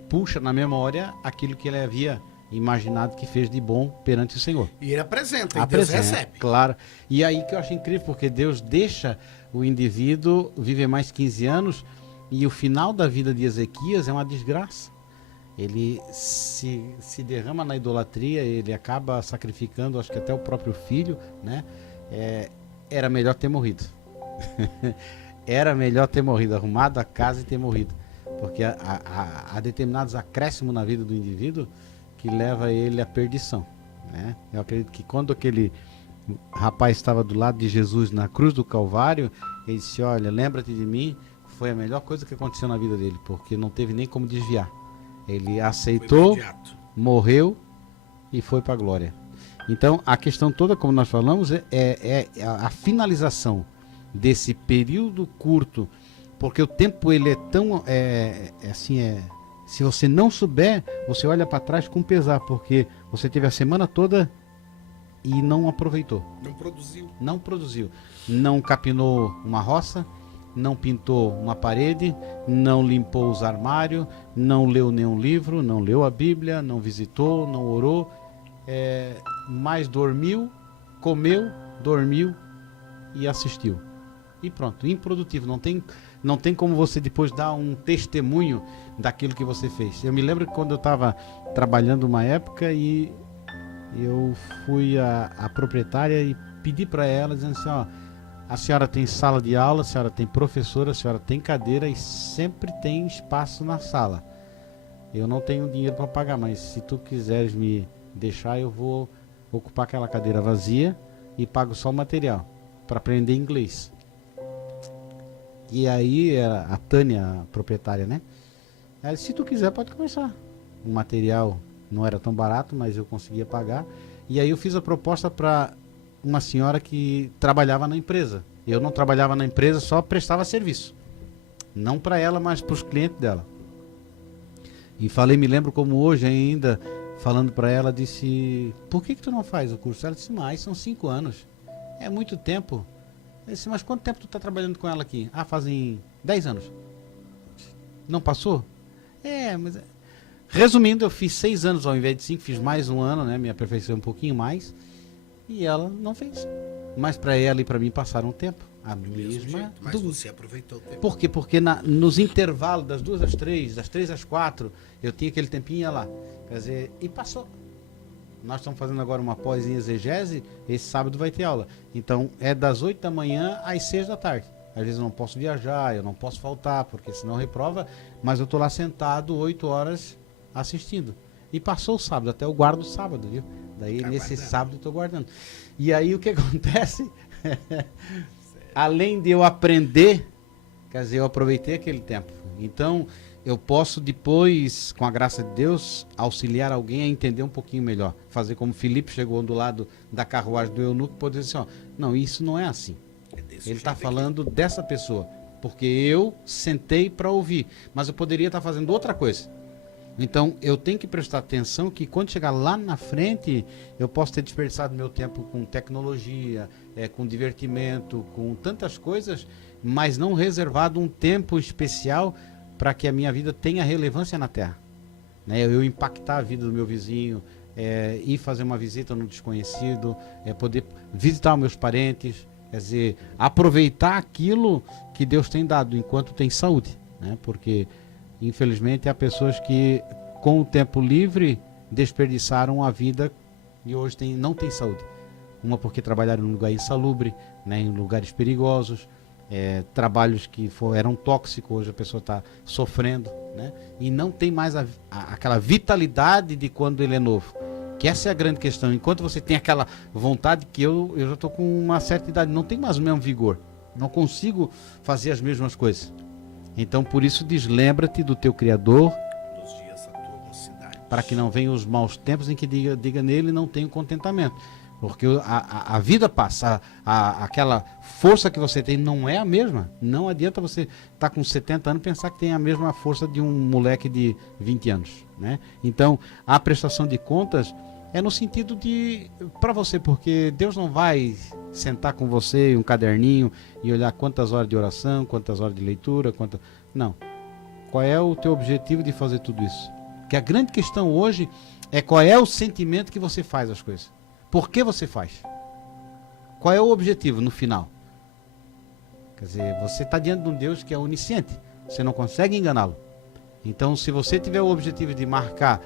puxa na memória aquilo que ele havia imaginado que fez de bom perante o Senhor. E ele apresenta, e Deus recebe. Claro. E aí que eu acho incrível, porque Deus deixa o indivíduo viver mais 15 anos. E o final da vida de Ezequias é uma desgraça. Ele se derrama na idolatria, ele acaba sacrificando, acho que até o próprio filho, né? Era melhor ter morrido. Era melhor ter morrido, arrumado a casa e ter morrido. Porque há determinados acréscimos na vida do indivíduo que leva ele à perdição, né? Eu acredito que quando aquele rapaz estava do lado de Jesus na cruz do Calvário, ele disse, olha, lembra-te de mim. Foi a melhor coisa que aconteceu na vida dele, porque não teve nem como desviar. Ele aceitou, morreu e foi para a glória. Então, a questão toda, como nós falamos, é a finalização desse período curto, porque o tempo ele é tão, se você não souber, você olha para trás com pesar, porque você teve a semana toda e não aproveitou. Não produziu. Não capinou uma roça, não pintou uma parede, não limpou os armários, não leu nenhum livro, não leu a Bíblia, não visitou, não orou, mas dormiu, comeu, dormiu e assistiu. E pronto, improdutivo. Não tem como você depois dar um testemunho daquilo que você fez. Eu me lembro que quando eu estava trabalhando uma época e eu fui à proprietária e pedi para ela, dizendo assim, a senhora tem sala de aula, a senhora tem professora, a senhora tem cadeira e sempre tem espaço na sala. Eu não tenho dinheiro para pagar, mas se tu quiseres me deixar, eu vou ocupar aquela cadeira vazia e pago só o material para aprender inglês. E aí a Tânia, a proprietária, né? Ela disse, se tu quiser pode começar. O material não era tão barato, mas eu conseguia pagar. E aí eu fiz a proposta para uma senhora que trabalhava na empresa. Eu não trabalhava na empresa, só prestava serviço. Não para ela, mas para os clientes dela. E falei, me lembro como hoje ainda, falando para ela, disse, por que tu não faz o curso? Ela disse, mas são 5 anos. É muito tempo. Eu disse, mas quanto tempo tu está trabalhando com ela aqui? Fazem 10 anos. Não passou? Mas... Resumindo, eu fiz 6 anos ao invés de 5, fiz mais um ano, né? Me aperfeiçoei um pouquinho mais. E ela não fez. Mas para ela e para mim passaram um tempo. A mesma. Mas você aproveitou o tempo. Por quê? Porque nos intervalos das 2 às 3, das 3 às 4, eu tinha aquele tempinho ia lá. Quer dizer, e passou. Nós estamos fazendo agora uma pós em exegese, esse sábado vai ter aula. Então é das 8 da manhã às 6 da tarde. Às vezes eu não posso viajar, eu não posso faltar, porque senão reprova, mas eu estou lá sentado 8 horas assistindo. E passou o sábado, até eu guardo o sábado, viu? Daí nesse sábado eu estou guardando. E aí o que acontece? Além de eu aprender, quer dizer, eu aproveitei aquele tempo. Então, eu posso depois, com a graça de Deus, auxiliar alguém a entender um pouquinho melhor. Fazer como Filipe chegou do lado da carruagem do eunuco, poder dizer assim, não, isso não é assim. Ele está falando dessa pessoa, porque eu sentei para ouvir, mas eu poderia estar fazendo outra coisa. Então, eu tenho que prestar atenção que quando chegar lá na frente, eu posso ter desperdiçado meu tempo com tecnologia, com divertimento, com tantas coisas, mas não reservado um tempo especial para que a minha vida tenha relevância na Terra. Né? Eu impactar a vida do meu vizinho, ir fazer uma visita no desconhecido, poder visitar os meus parentes, quer dizer, aproveitar aquilo que Deus tem dado enquanto tem saúde. né? Porque, infelizmente, há pessoas que, com o tempo livre, desperdiçaram a vida e hoje não têm saúde. Uma porque trabalharam em um lugar insalubre, né, em lugares perigosos, trabalhos que eram tóxicos, hoje a pessoa está sofrendo, né, e não tem mais aquela vitalidade de quando ele é novo. Que essa é a grande questão. Enquanto você tem aquela vontade, que eu já estou com uma certa idade, não tenho mais o mesmo vigor, não consigo fazer as mesmas coisas. Então, por isso, lembra-te do teu Criador, Dos dias da tua mocidade. para que não venham os maus tempos em que diga nele não tenho contentamento. Porque a vida passa, aquela força que você tem não é a mesma. Não adianta você estar com 70 anos e pensar que tem a mesma força de um moleque de 20 anos. Né? Então, a prestação de contas é no sentido de, para você, porque Deus não vai sentar com você um caderninho e olhar quantas horas de oração, quantas horas de leitura, não. Qual é o teu objetivo de fazer tudo isso? Porque a grande questão hoje é qual é o sentimento que você faz as coisas. Por que você faz? Qual é o objetivo no final? Quer dizer, você está diante de um Deus que é onisciente. Você não consegue enganá-lo. Então, se você tiver o objetivo de marcar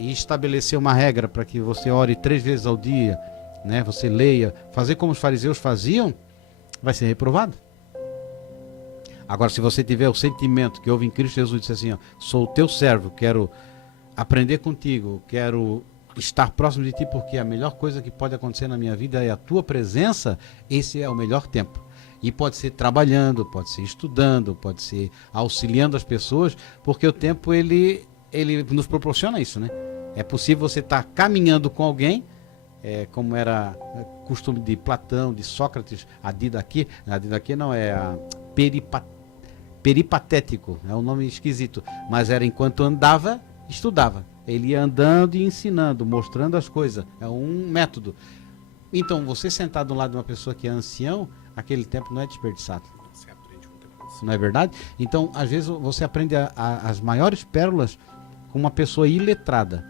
e estabelecer uma regra para que você ore 3 vezes ao dia, né, você leia, fazer como os fariseus faziam, vai ser reprovado. Agora, se você tiver o sentimento que houve em Cristo Jesus, disse assim, ó, sou o teu servo, quero aprender contigo, quero estar próximo de ti, porque a melhor coisa que pode acontecer na minha vida é a tua presença, esse é o melhor tempo. E pode ser trabalhando, pode ser estudando, pode ser auxiliando as pessoas, porque o tempo ele nos proporciona isso, né? É possível você estar caminhando com alguém, como era costume de Platão, de Sócrates, a didaquê não, é a peripatético, é um nome esquisito, mas era enquanto andava, estudava. Ele ia andando e ensinando, mostrando as coisas. É um método. Então, você sentar do lado de uma pessoa que é ancião, aquele tempo não é desperdiçado. Você aprende muita coisa. Não é verdade? Então, às vezes, você aprende as maiores pérolas com uma pessoa iletrada.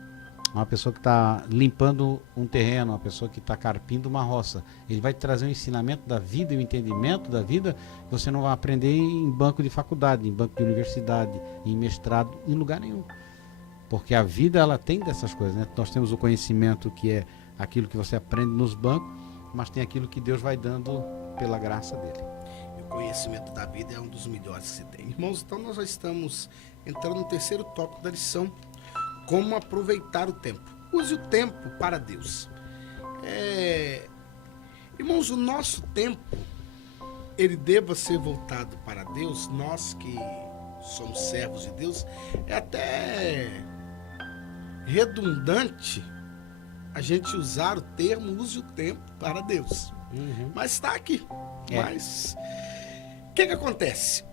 Uma pessoa que está limpando um terreno, uma pessoa que está carpindo uma roça. Ele vai te trazer um ensinamento da vida e o entendimento da vida que você não vai aprender em banco de faculdade, em banco de universidade, em mestrado, em lugar nenhum. Porque a vida, ela tem dessas coisas, né? Nós temos o conhecimento que é aquilo que você aprende nos bancos, mas tem aquilo que Deus vai dando pela graça dele. E o conhecimento da vida é um dos melhores que se tem. Irmãos, então nós já estamos entrando no terceiro tópico da lição, como aproveitar o tempo. Use o tempo para Deus. Irmãos, o nosso tempo, ele deva ser voltado para Deus. Nós que somos servos de Deus, é até redundante a gente usar o termo use o tempo para Deus. Mas está aqui. Mas o que acontece?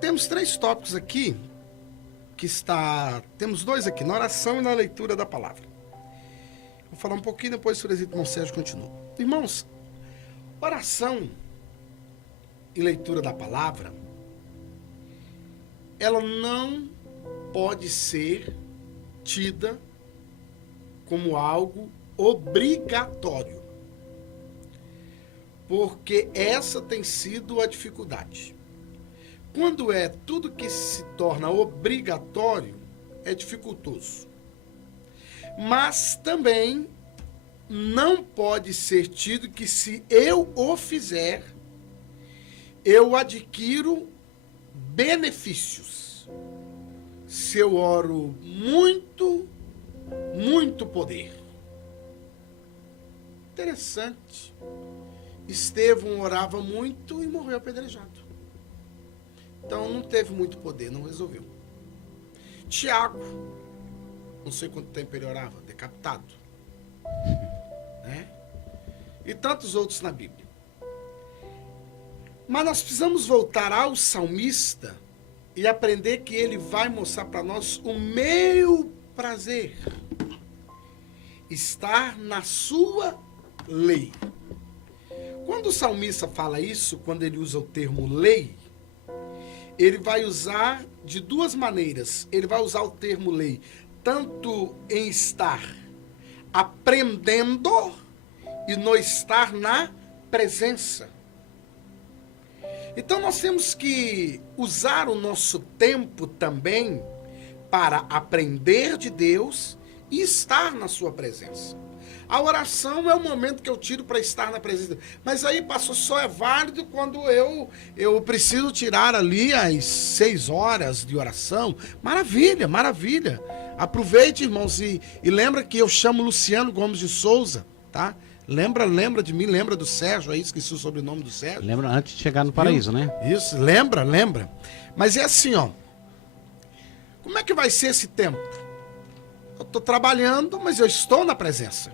Temos 3 tópicos aqui temos 2 aqui, na oração e na leitura da palavra. Vou falar um pouquinho, depois o presbítero Sérgio continua. Irmãos, oração e leitura da palavra, ela não pode ser tida como algo obrigatório, porque essa tem sido a dificuldade. Quando é tudo que se torna obrigatório, é dificultoso. Mas também não pode ser tido que se eu o fizer, eu adquiro benefícios. Se eu oro muito, muito poder. Interessante. Estevão orava muito e morreu apedrejado. Então não teve muito poder, não resolveu. Tiago, não sei quanto tempo ele orava, decapitado. Né? E tantos outros na Bíblia. Mas nós precisamos voltar ao salmista e aprender que ele vai mostrar para nós o meu prazer. Estar na sua lei. Quando o salmista fala isso, quando ele usa o termo lei, ele vai usar de 2 maneiras. Ele vai usar o termo lei, tanto em estar aprendendo e no estar na presença. Então nós temos que usar o nosso tempo também para aprender de Deus e estar na sua presença. A oração é o momento que eu tiro para estar na presença de Deus. Mas aí, pastor, só é válido quando eu preciso tirar ali as 6 horas de oração. Maravilha, maravilha. Aproveite, irmãos, e lembra que eu chamo Luciano Gomes de Souza, tá? Lembra de mim, lembra do Sérgio, aí esqueci o sobrenome do Sérgio. Lembra antes de chegar no paraíso, né? Isso, lembra. Mas é assim, ó. Como é que vai ser esse tempo? Eu estou trabalhando, mas eu estou na presença.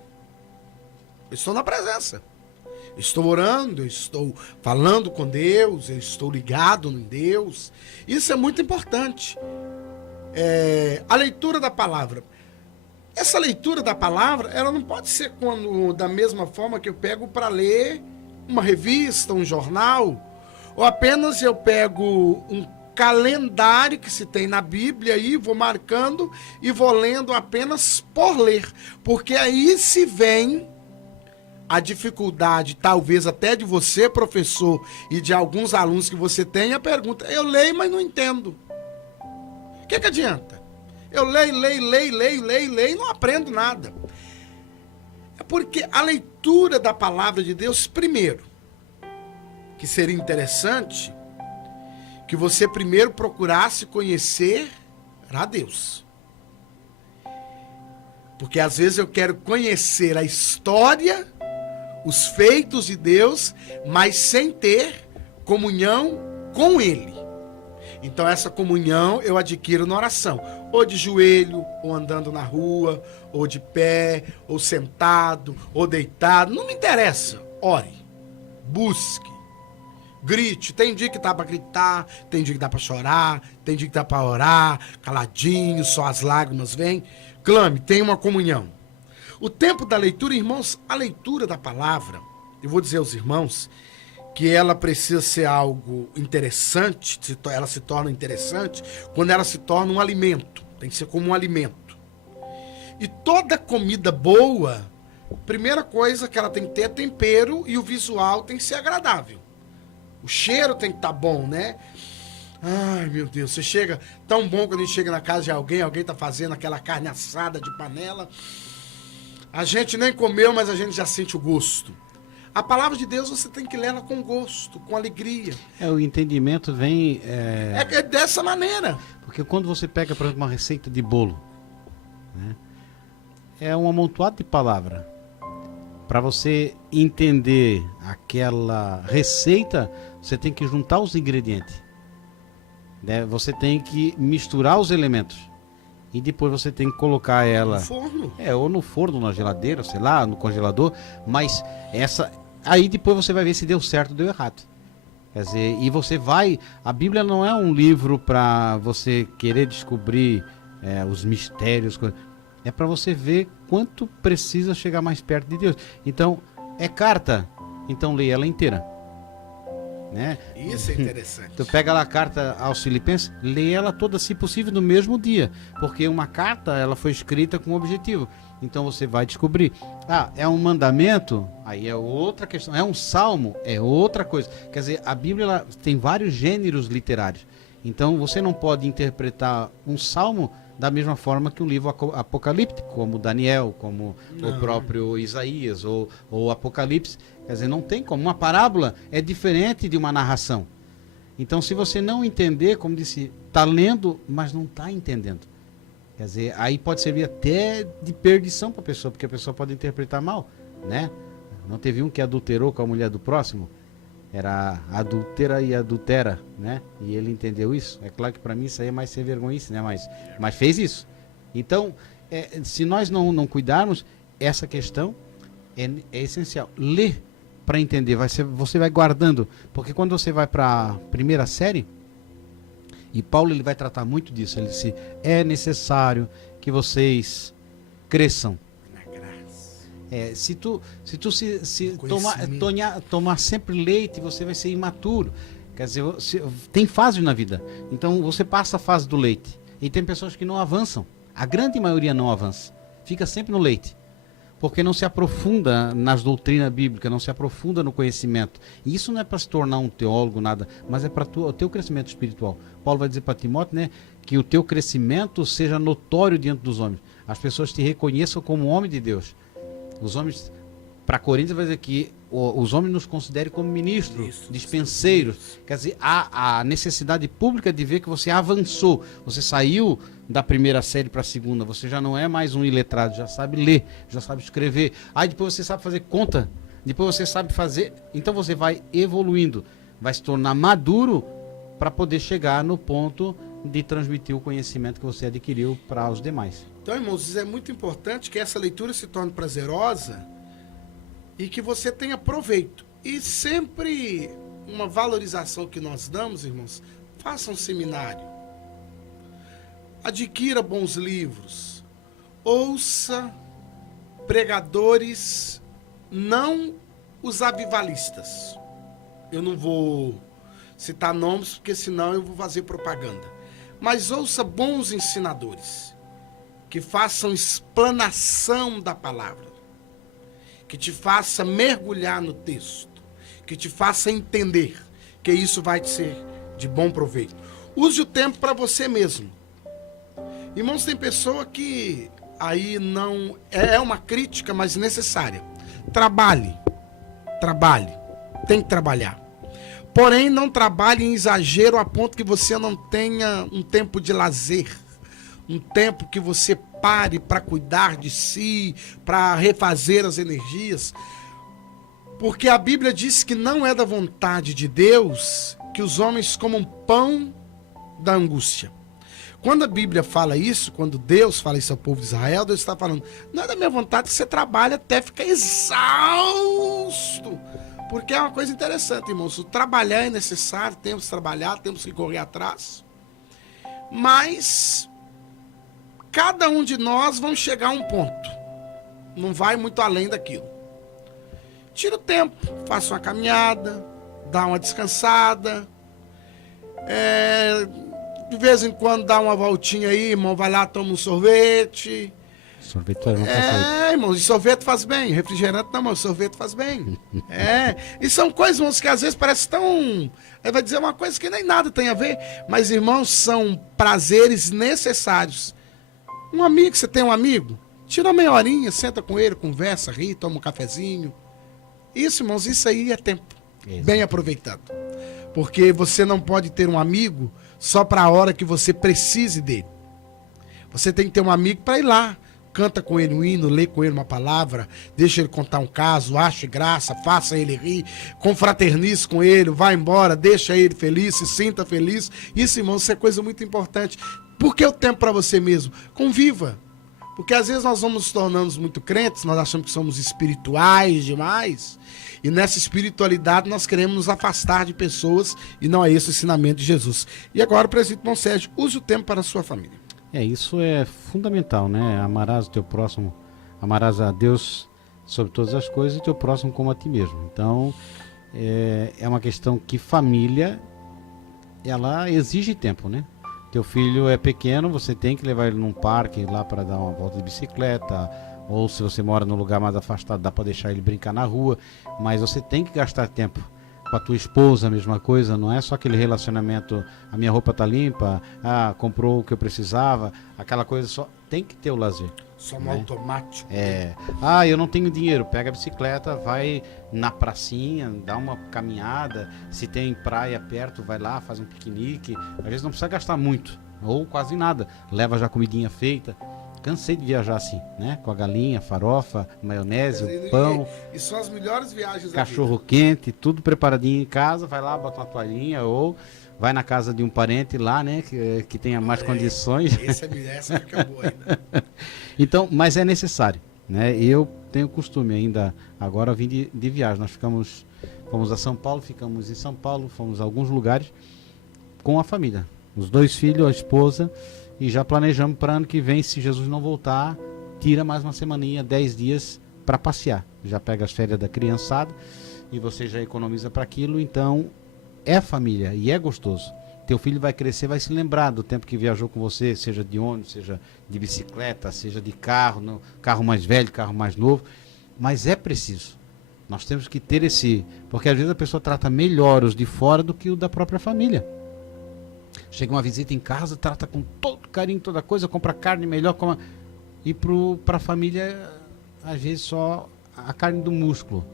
Eu estou na presença. Eu estou orando, eu estou falando com Deus, eu estou ligado em Deus. Isso é muito importante. A leitura da palavra. Essa leitura da palavra, ela não pode ser da mesma forma que eu pego para ler uma revista, um jornal, ou apenas eu pego um calendário que se tem na Bíblia e vou marcando e vou lendo apenas por ler. Porque aí se vem a dificuldade, talvez até de você, professor, e de alguns alunos que você tem, a pergunta: eu leio, mas não entendo. O que adianta? Eu leio, e não aprendo nada. É porque a leitura da palavra de Deus, primeiro, que seria interessante que você primeiro procurasse conhecer a Deus. Porque às vezes eu quero conhecer a história, os feitos de Deus, mas sem ter comunhão com Ele. Então essa comunhão eu adquiro na oração, ou de joelho, ou andando na rua, ou de pé, ou sentado, ou deitado, não me interessa. Ore, busque, grite. Tem dia que dá para gritar, tem dia que dá para chorar, tem dia que dá para orar, caladinho, só as lágrimas vêm. Clame, tenha uma comunhão. O tempo da leitura, irmãos, a leitura da palavra, eu vou dizer aos irmãos que ela precisa ser algo interessante, ela se torna interessante quando ela se torna um alimento, tem que ser como um alimento. E toda comida boa, primeira coisa que ela tem que ter é tempero, e o visual tem que ser agradável. O cheiro tem que estar bom, né? Ai, meu Deus, você chega, tão bom quando a gente chega na casa de alguém tá fazendo aquela carne assada de panela, a gente nem comeu, mas a gente já sente o gosto. A palavra de Deus você tem que ler ela com gosto, com alegria. O entendimento vem... É dessa maneira. Porque quando você pega, por exemplo, uma receita de bolo, né, é um amontoado de palavra. Para você entender aquela receita, você tem que juntar os ingredientes. Né? Você tem que misturar os elementos. E depois você tem que colocar ela... No forno. Ou no forno, na geladeira, sei lá, no congelador. Mas aí depois você vai ver se deu certo ou deu errado. Quer dizer, e você vai... A Bíblia não é um livro para você querer descobrir os mistérios. É para você ver quanto precisa chegar mais perto de Deus. Então, é carta. Então leia ela inteira. Né? Isso é interessante. Tu pega lá a carta aos Filipenses, lê ela toda, se possível, no mesmo dia, porque uma carta ela foi escrita com um objetivo. Então você vai descobrir, é um mandamento, aí é outra questão, é um salmo, é outra coisa. Quer dizer, a Bíblia ela tem vários gêneros literários. Então você não pode interpretar um salmo da mesma forma que um livro apocalíptico, como Daniel, como o próprio Isaías ou Apocalipse. Quer dizer, não tem como. Uma parábola é diferente de uma narração. Então, se você não entender, como disse, está lendo, mas não está entendendo. Quer dizer, aí pode servir até de perdição para a pessoa, porque a pessoa pode interpretar mal, né? Não teve um que adulterou com a mulher do próximo? Era adúltera e adultera, né? E ele entendeu isso. É claro que para mim isso aí é mais sem vergonhice, né? Mas fez isso. Então, se nós não cuidarmos, essa questão é essencial. Ler para entender, você vai guardando, porque quando você vai para a primeira série, e Paulo ele vai tratar muito disso, ele disse, é necessário que vocês cresçam. Se tu tomar sempre leite, você vai ser imaturo. Quer dizer, tem fase na vida. Então você passa a fase do leite. E tem pessoas que não avançam. A grande maioria não avança. Fica sempre no leite. porque não se aprofunda nas doutrinas bíblicas, não se aprofunda no conhecimento. E isso não é para se tornar um teólogo, nada, mas é para o teu crescimento espiritual. Paulo vai dizer para Timóteo, né, que o teu crescimento seja notório diante dos homens. As pessoas te reconheçam como homem de Deus. Os homens, para Coríntios vai dizer que os homens nos considerem como ministros, dispenseiros. Quer dizer, há a necessidade pública de ver que você avançou. Você saiu da primeira série para a segunda. Você já não é mais um iletrado, já sabe ler, já sabe escrever. Aí depois você sabe fazer conta. Depois você sabe fazer. Então você vai evoluindo. Vai se tornar maduro para poder chegar no ponto de transmitir o conhecimento que você adquiriu para os demais. Então, irmãos, é muito importante que essa leitura se torne prazerosa e que você tenha proveito. E sempre uma valorização que nós damos, irmãos, faça um seminário. Adquira bons livros. Ouça pregadores, não os avivalistas. Eu não vou citar nomes, porque senão eu vou fazer propaganda. Mas ouça bons ensinadores, que façam explanação da palavra, que te faça mergulhar no texto, que te faça entender, que isso vai te ser de bom proveito. Use o tempo para você mesmo. Irmãos, tem pessoa que aí não... É uma crítica, mas necessária. Trabalhe, tem que trabalhar. Porém, não trabalhe em exagero a ponto que você não tenha um tempo de lazer, um tempo que você pare para cuidar de si, para refazer as energias. Porque a Bíblia diz que não é da vontade de Deus que os homens comam pão da angústia. Quando a Bíblia fala isso, quando Deus fala isso ao povo de Israel, Deus está falando, não é da minha vontade que você trabalhe até ficar exausto. Porque é uma coisa interessante, irmãos. O trabalhar é necessário, temos que trabalhar, temos que correr atrás. Mas cada um de nós vamos chegar a um ponto. Não vai muito além daquilo. Tira o tempo, faça uma caminhada, dá uma descansada. De vez em quando dá uma voltinha aí, irmão, vai lá, toma um sorvete. Sorvete faz irmão, sorvete faz bem. Refrigerante não, mas sorvete faz bem. E são coisas, irmãos, que às vezes parece tão... vai dizer uma coisa que nem nada tem a ver, mas, irmãos, são prazeres necessários. Um amigo, você tem um amigo? Tira uma meia horinha, senta com ele, conversa, ri, toma um cafezinho. Isso, irmãos, isso aí é tempo. Exatamente. Bem aproveitado. Porque você não pode ter um amigo só para a hora que você precise dele. Você tem que ter um amigo para ir lá. Canta com ele um hino, lê com ele uma palavra, deixa ele contar um caso, ache graça, faça ele rir, confraternize com ele, vá embora, deixa ele feliz, se sinta feliz. Isso, irmãos, isso é coisa muito importante. Por que o tempo para você mesmo? Conviva. Porque às vezes nós vamos nos tornando muito crentes, nós achamos que somos espirituais demais, e nessa espiritualidade nós queremos nos afastar de pessoas, e não é esse o ensinamento de Jesus. E agora, presbítero Bom Sérgio, use o tempo para a sua família. Isso é fundamental, né? Amarás o teu próximo, amarás a Deus sobre todas as coisas e teu próximo como a ti mesmo. Então, é uma questão que família, ela exige tempo, né? Teu filho é pequeno, você tem que levar ele num parque lá para dar uma volta de bicicleta, ou se você mora num lugar mais afastado, dá para deixar ele brincar na rua, mas você tem que gastar tempo. Com a tua esposa, a mesma coisa, não é só aquele relacionamento, a minha roupa tá limpa, comprou o que eu precisava, aquela coisa só, tem que ter o lazer. Só no automático. Eu não tenho dinheiro, pega a bicicleta, vai na pracinha, dá uma caminhada, se tem praia perto, vai lá, faz um piquenique, às vezes não precisa gastar muito, ou quase nada, leva já comidinha feita. Cansei de viajar assim, né? Com a galinha, farofa, maionese, pão. E são as melhores viagens. Cachorro quente, tudo preparadinho em casa. Vai lá, bota uma toalhinha ou vai na casa de um parente lá, né? Que tenha mais condições. Essa fica boa ainda. Então, mas é necessário, né? Eu tenho costume ainda, agora vim de viagem. Nós fomos a São Paulo, ficamos em São Paulo, fomos a alguns lugares com a família. Os 2 filhos, a esposa... E já planejamos para ano que vem, se Jesus não voltar, tira mais uma semaninha, 10 dias para passear. Já pega as férias da criançada e você já economiza para aquilo. Então, é família e é gostoso. Teu filho vai crescer, vai se lembrar do tempo que viajou com você, seja de ônibus, seja de bicicleta, seja de carro, carro mais velho, carro mais novo. Mas é preciso. Nós temos que ter porque às vezes a pessoa trata melhor os de fora do que o da própria família. Chega uma visita em casa, trata com todo carinho, toda coisa, compra carne melhor, e para a família, às vezes só a carne do músculo.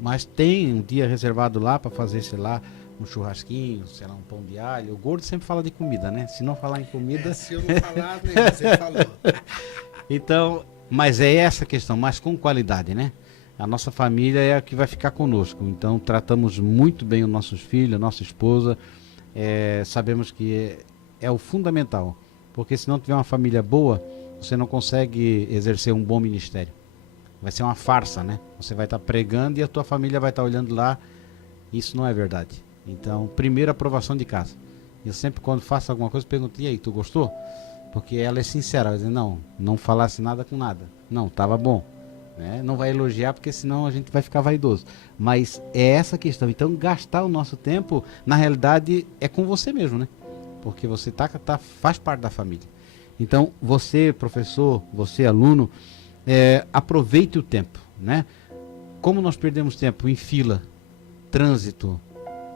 Mas tem um dia reservado lá para fazer, sei lá, um churrasquinho, sei lá, um pão de alho. O gordo sempre fala de comida, né? Se não falar em comida... se eu não falar, né? Você falou. Então, mas é essa questão, mas com qualidade, né? A nossa família é a que vai ficar conosco. Então, tratamos muito bem os nossos filhos, a nossa esposa. Sabemos que é o fundamental. Porque se não tiver uma família boa, você não consegue exercer um bom ministério. Vai ser uma farsa, né? Você vai estar pregando e a tua família vai estar olhando lá. Isso não é verdade. Então, primeiro, aprovação de casa. Eu sempre, quando faço alguma coisa, pergunto: e aí, tu gostou? Porque ela é sincera. Ela diz: não falasse nada com nada. Não, estava bom. Né? Não vai elogiar, porque senão a gente vai ficar vaidoso. Mas é essa a questão. Então, gastar o nosso tempo, na realidade, é com você mesmo, né? Porque você faz parte da família. Então, você, professor, você, aluno, aproveite o tempo, né? Como nós perdemos tempo em fila, trânsito.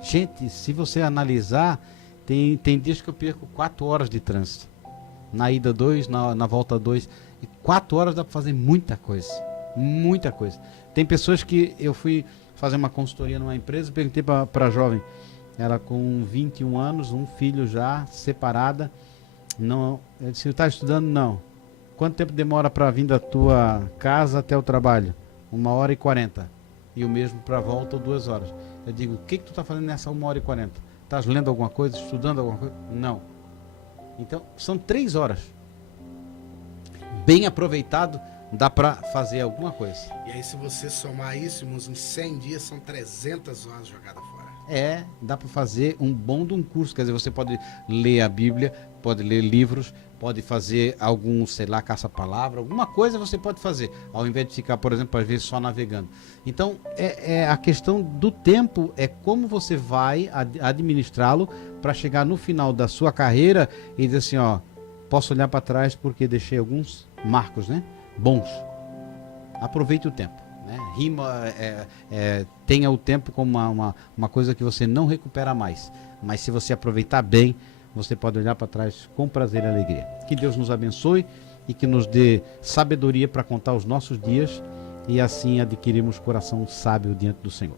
Gente, se você analisar, tem dias que eu perco 4 horas de trânsito. Na ida 2, na volta 2. E 4 horas dá para fazer muita coisa. Muita coisa. Tem pessoas que eu fui fazer uma consultoria numa empresa, perguntei para a jovem, ela com 21 anos, um filho já, separada. Não, eu disse: está estudando? Não. Quanto tempo demora para vir da tua casa até o trabalho? 1h40. E o mesmo para a volta, 2 horas. Eu digo: o que tu está fazendo nessa 1h40? Estás lendo alguma coisa, estudando alguma coisa? Não. Então, são 3 horas. Bem aproveitado, dá para fazer alguma coisa. E aí, se você somar isso, irmãos, em 100 dias são 300 horas jogadas fora. Dá para fazer um bom de um curso. Quer dizer, você pode ler a Bíblia, pode ler livros, pode fazer algum, sei lá, caça-palavra, alguma coisa você pode fazer, ao invés de ficar, por exemplo, às vezes só navegando. Então, a questão do tempo é como você vai administrá-lo para chegar no final da sua carreira e dizer assim: ó, posso olhar para trás porque deixei alguns marcos, né, bons. Aproveite o tempo. Né? Tenha o tempo como uma coisa que você não recupera mais. Mas se você aproveitar bem, você pode olhar para trás com prazer e alegria. Que Deus nos abençoe e que nos dê sabedoria para contar os nossos dias e assim adquirirmos coração sábio diante do Senhor.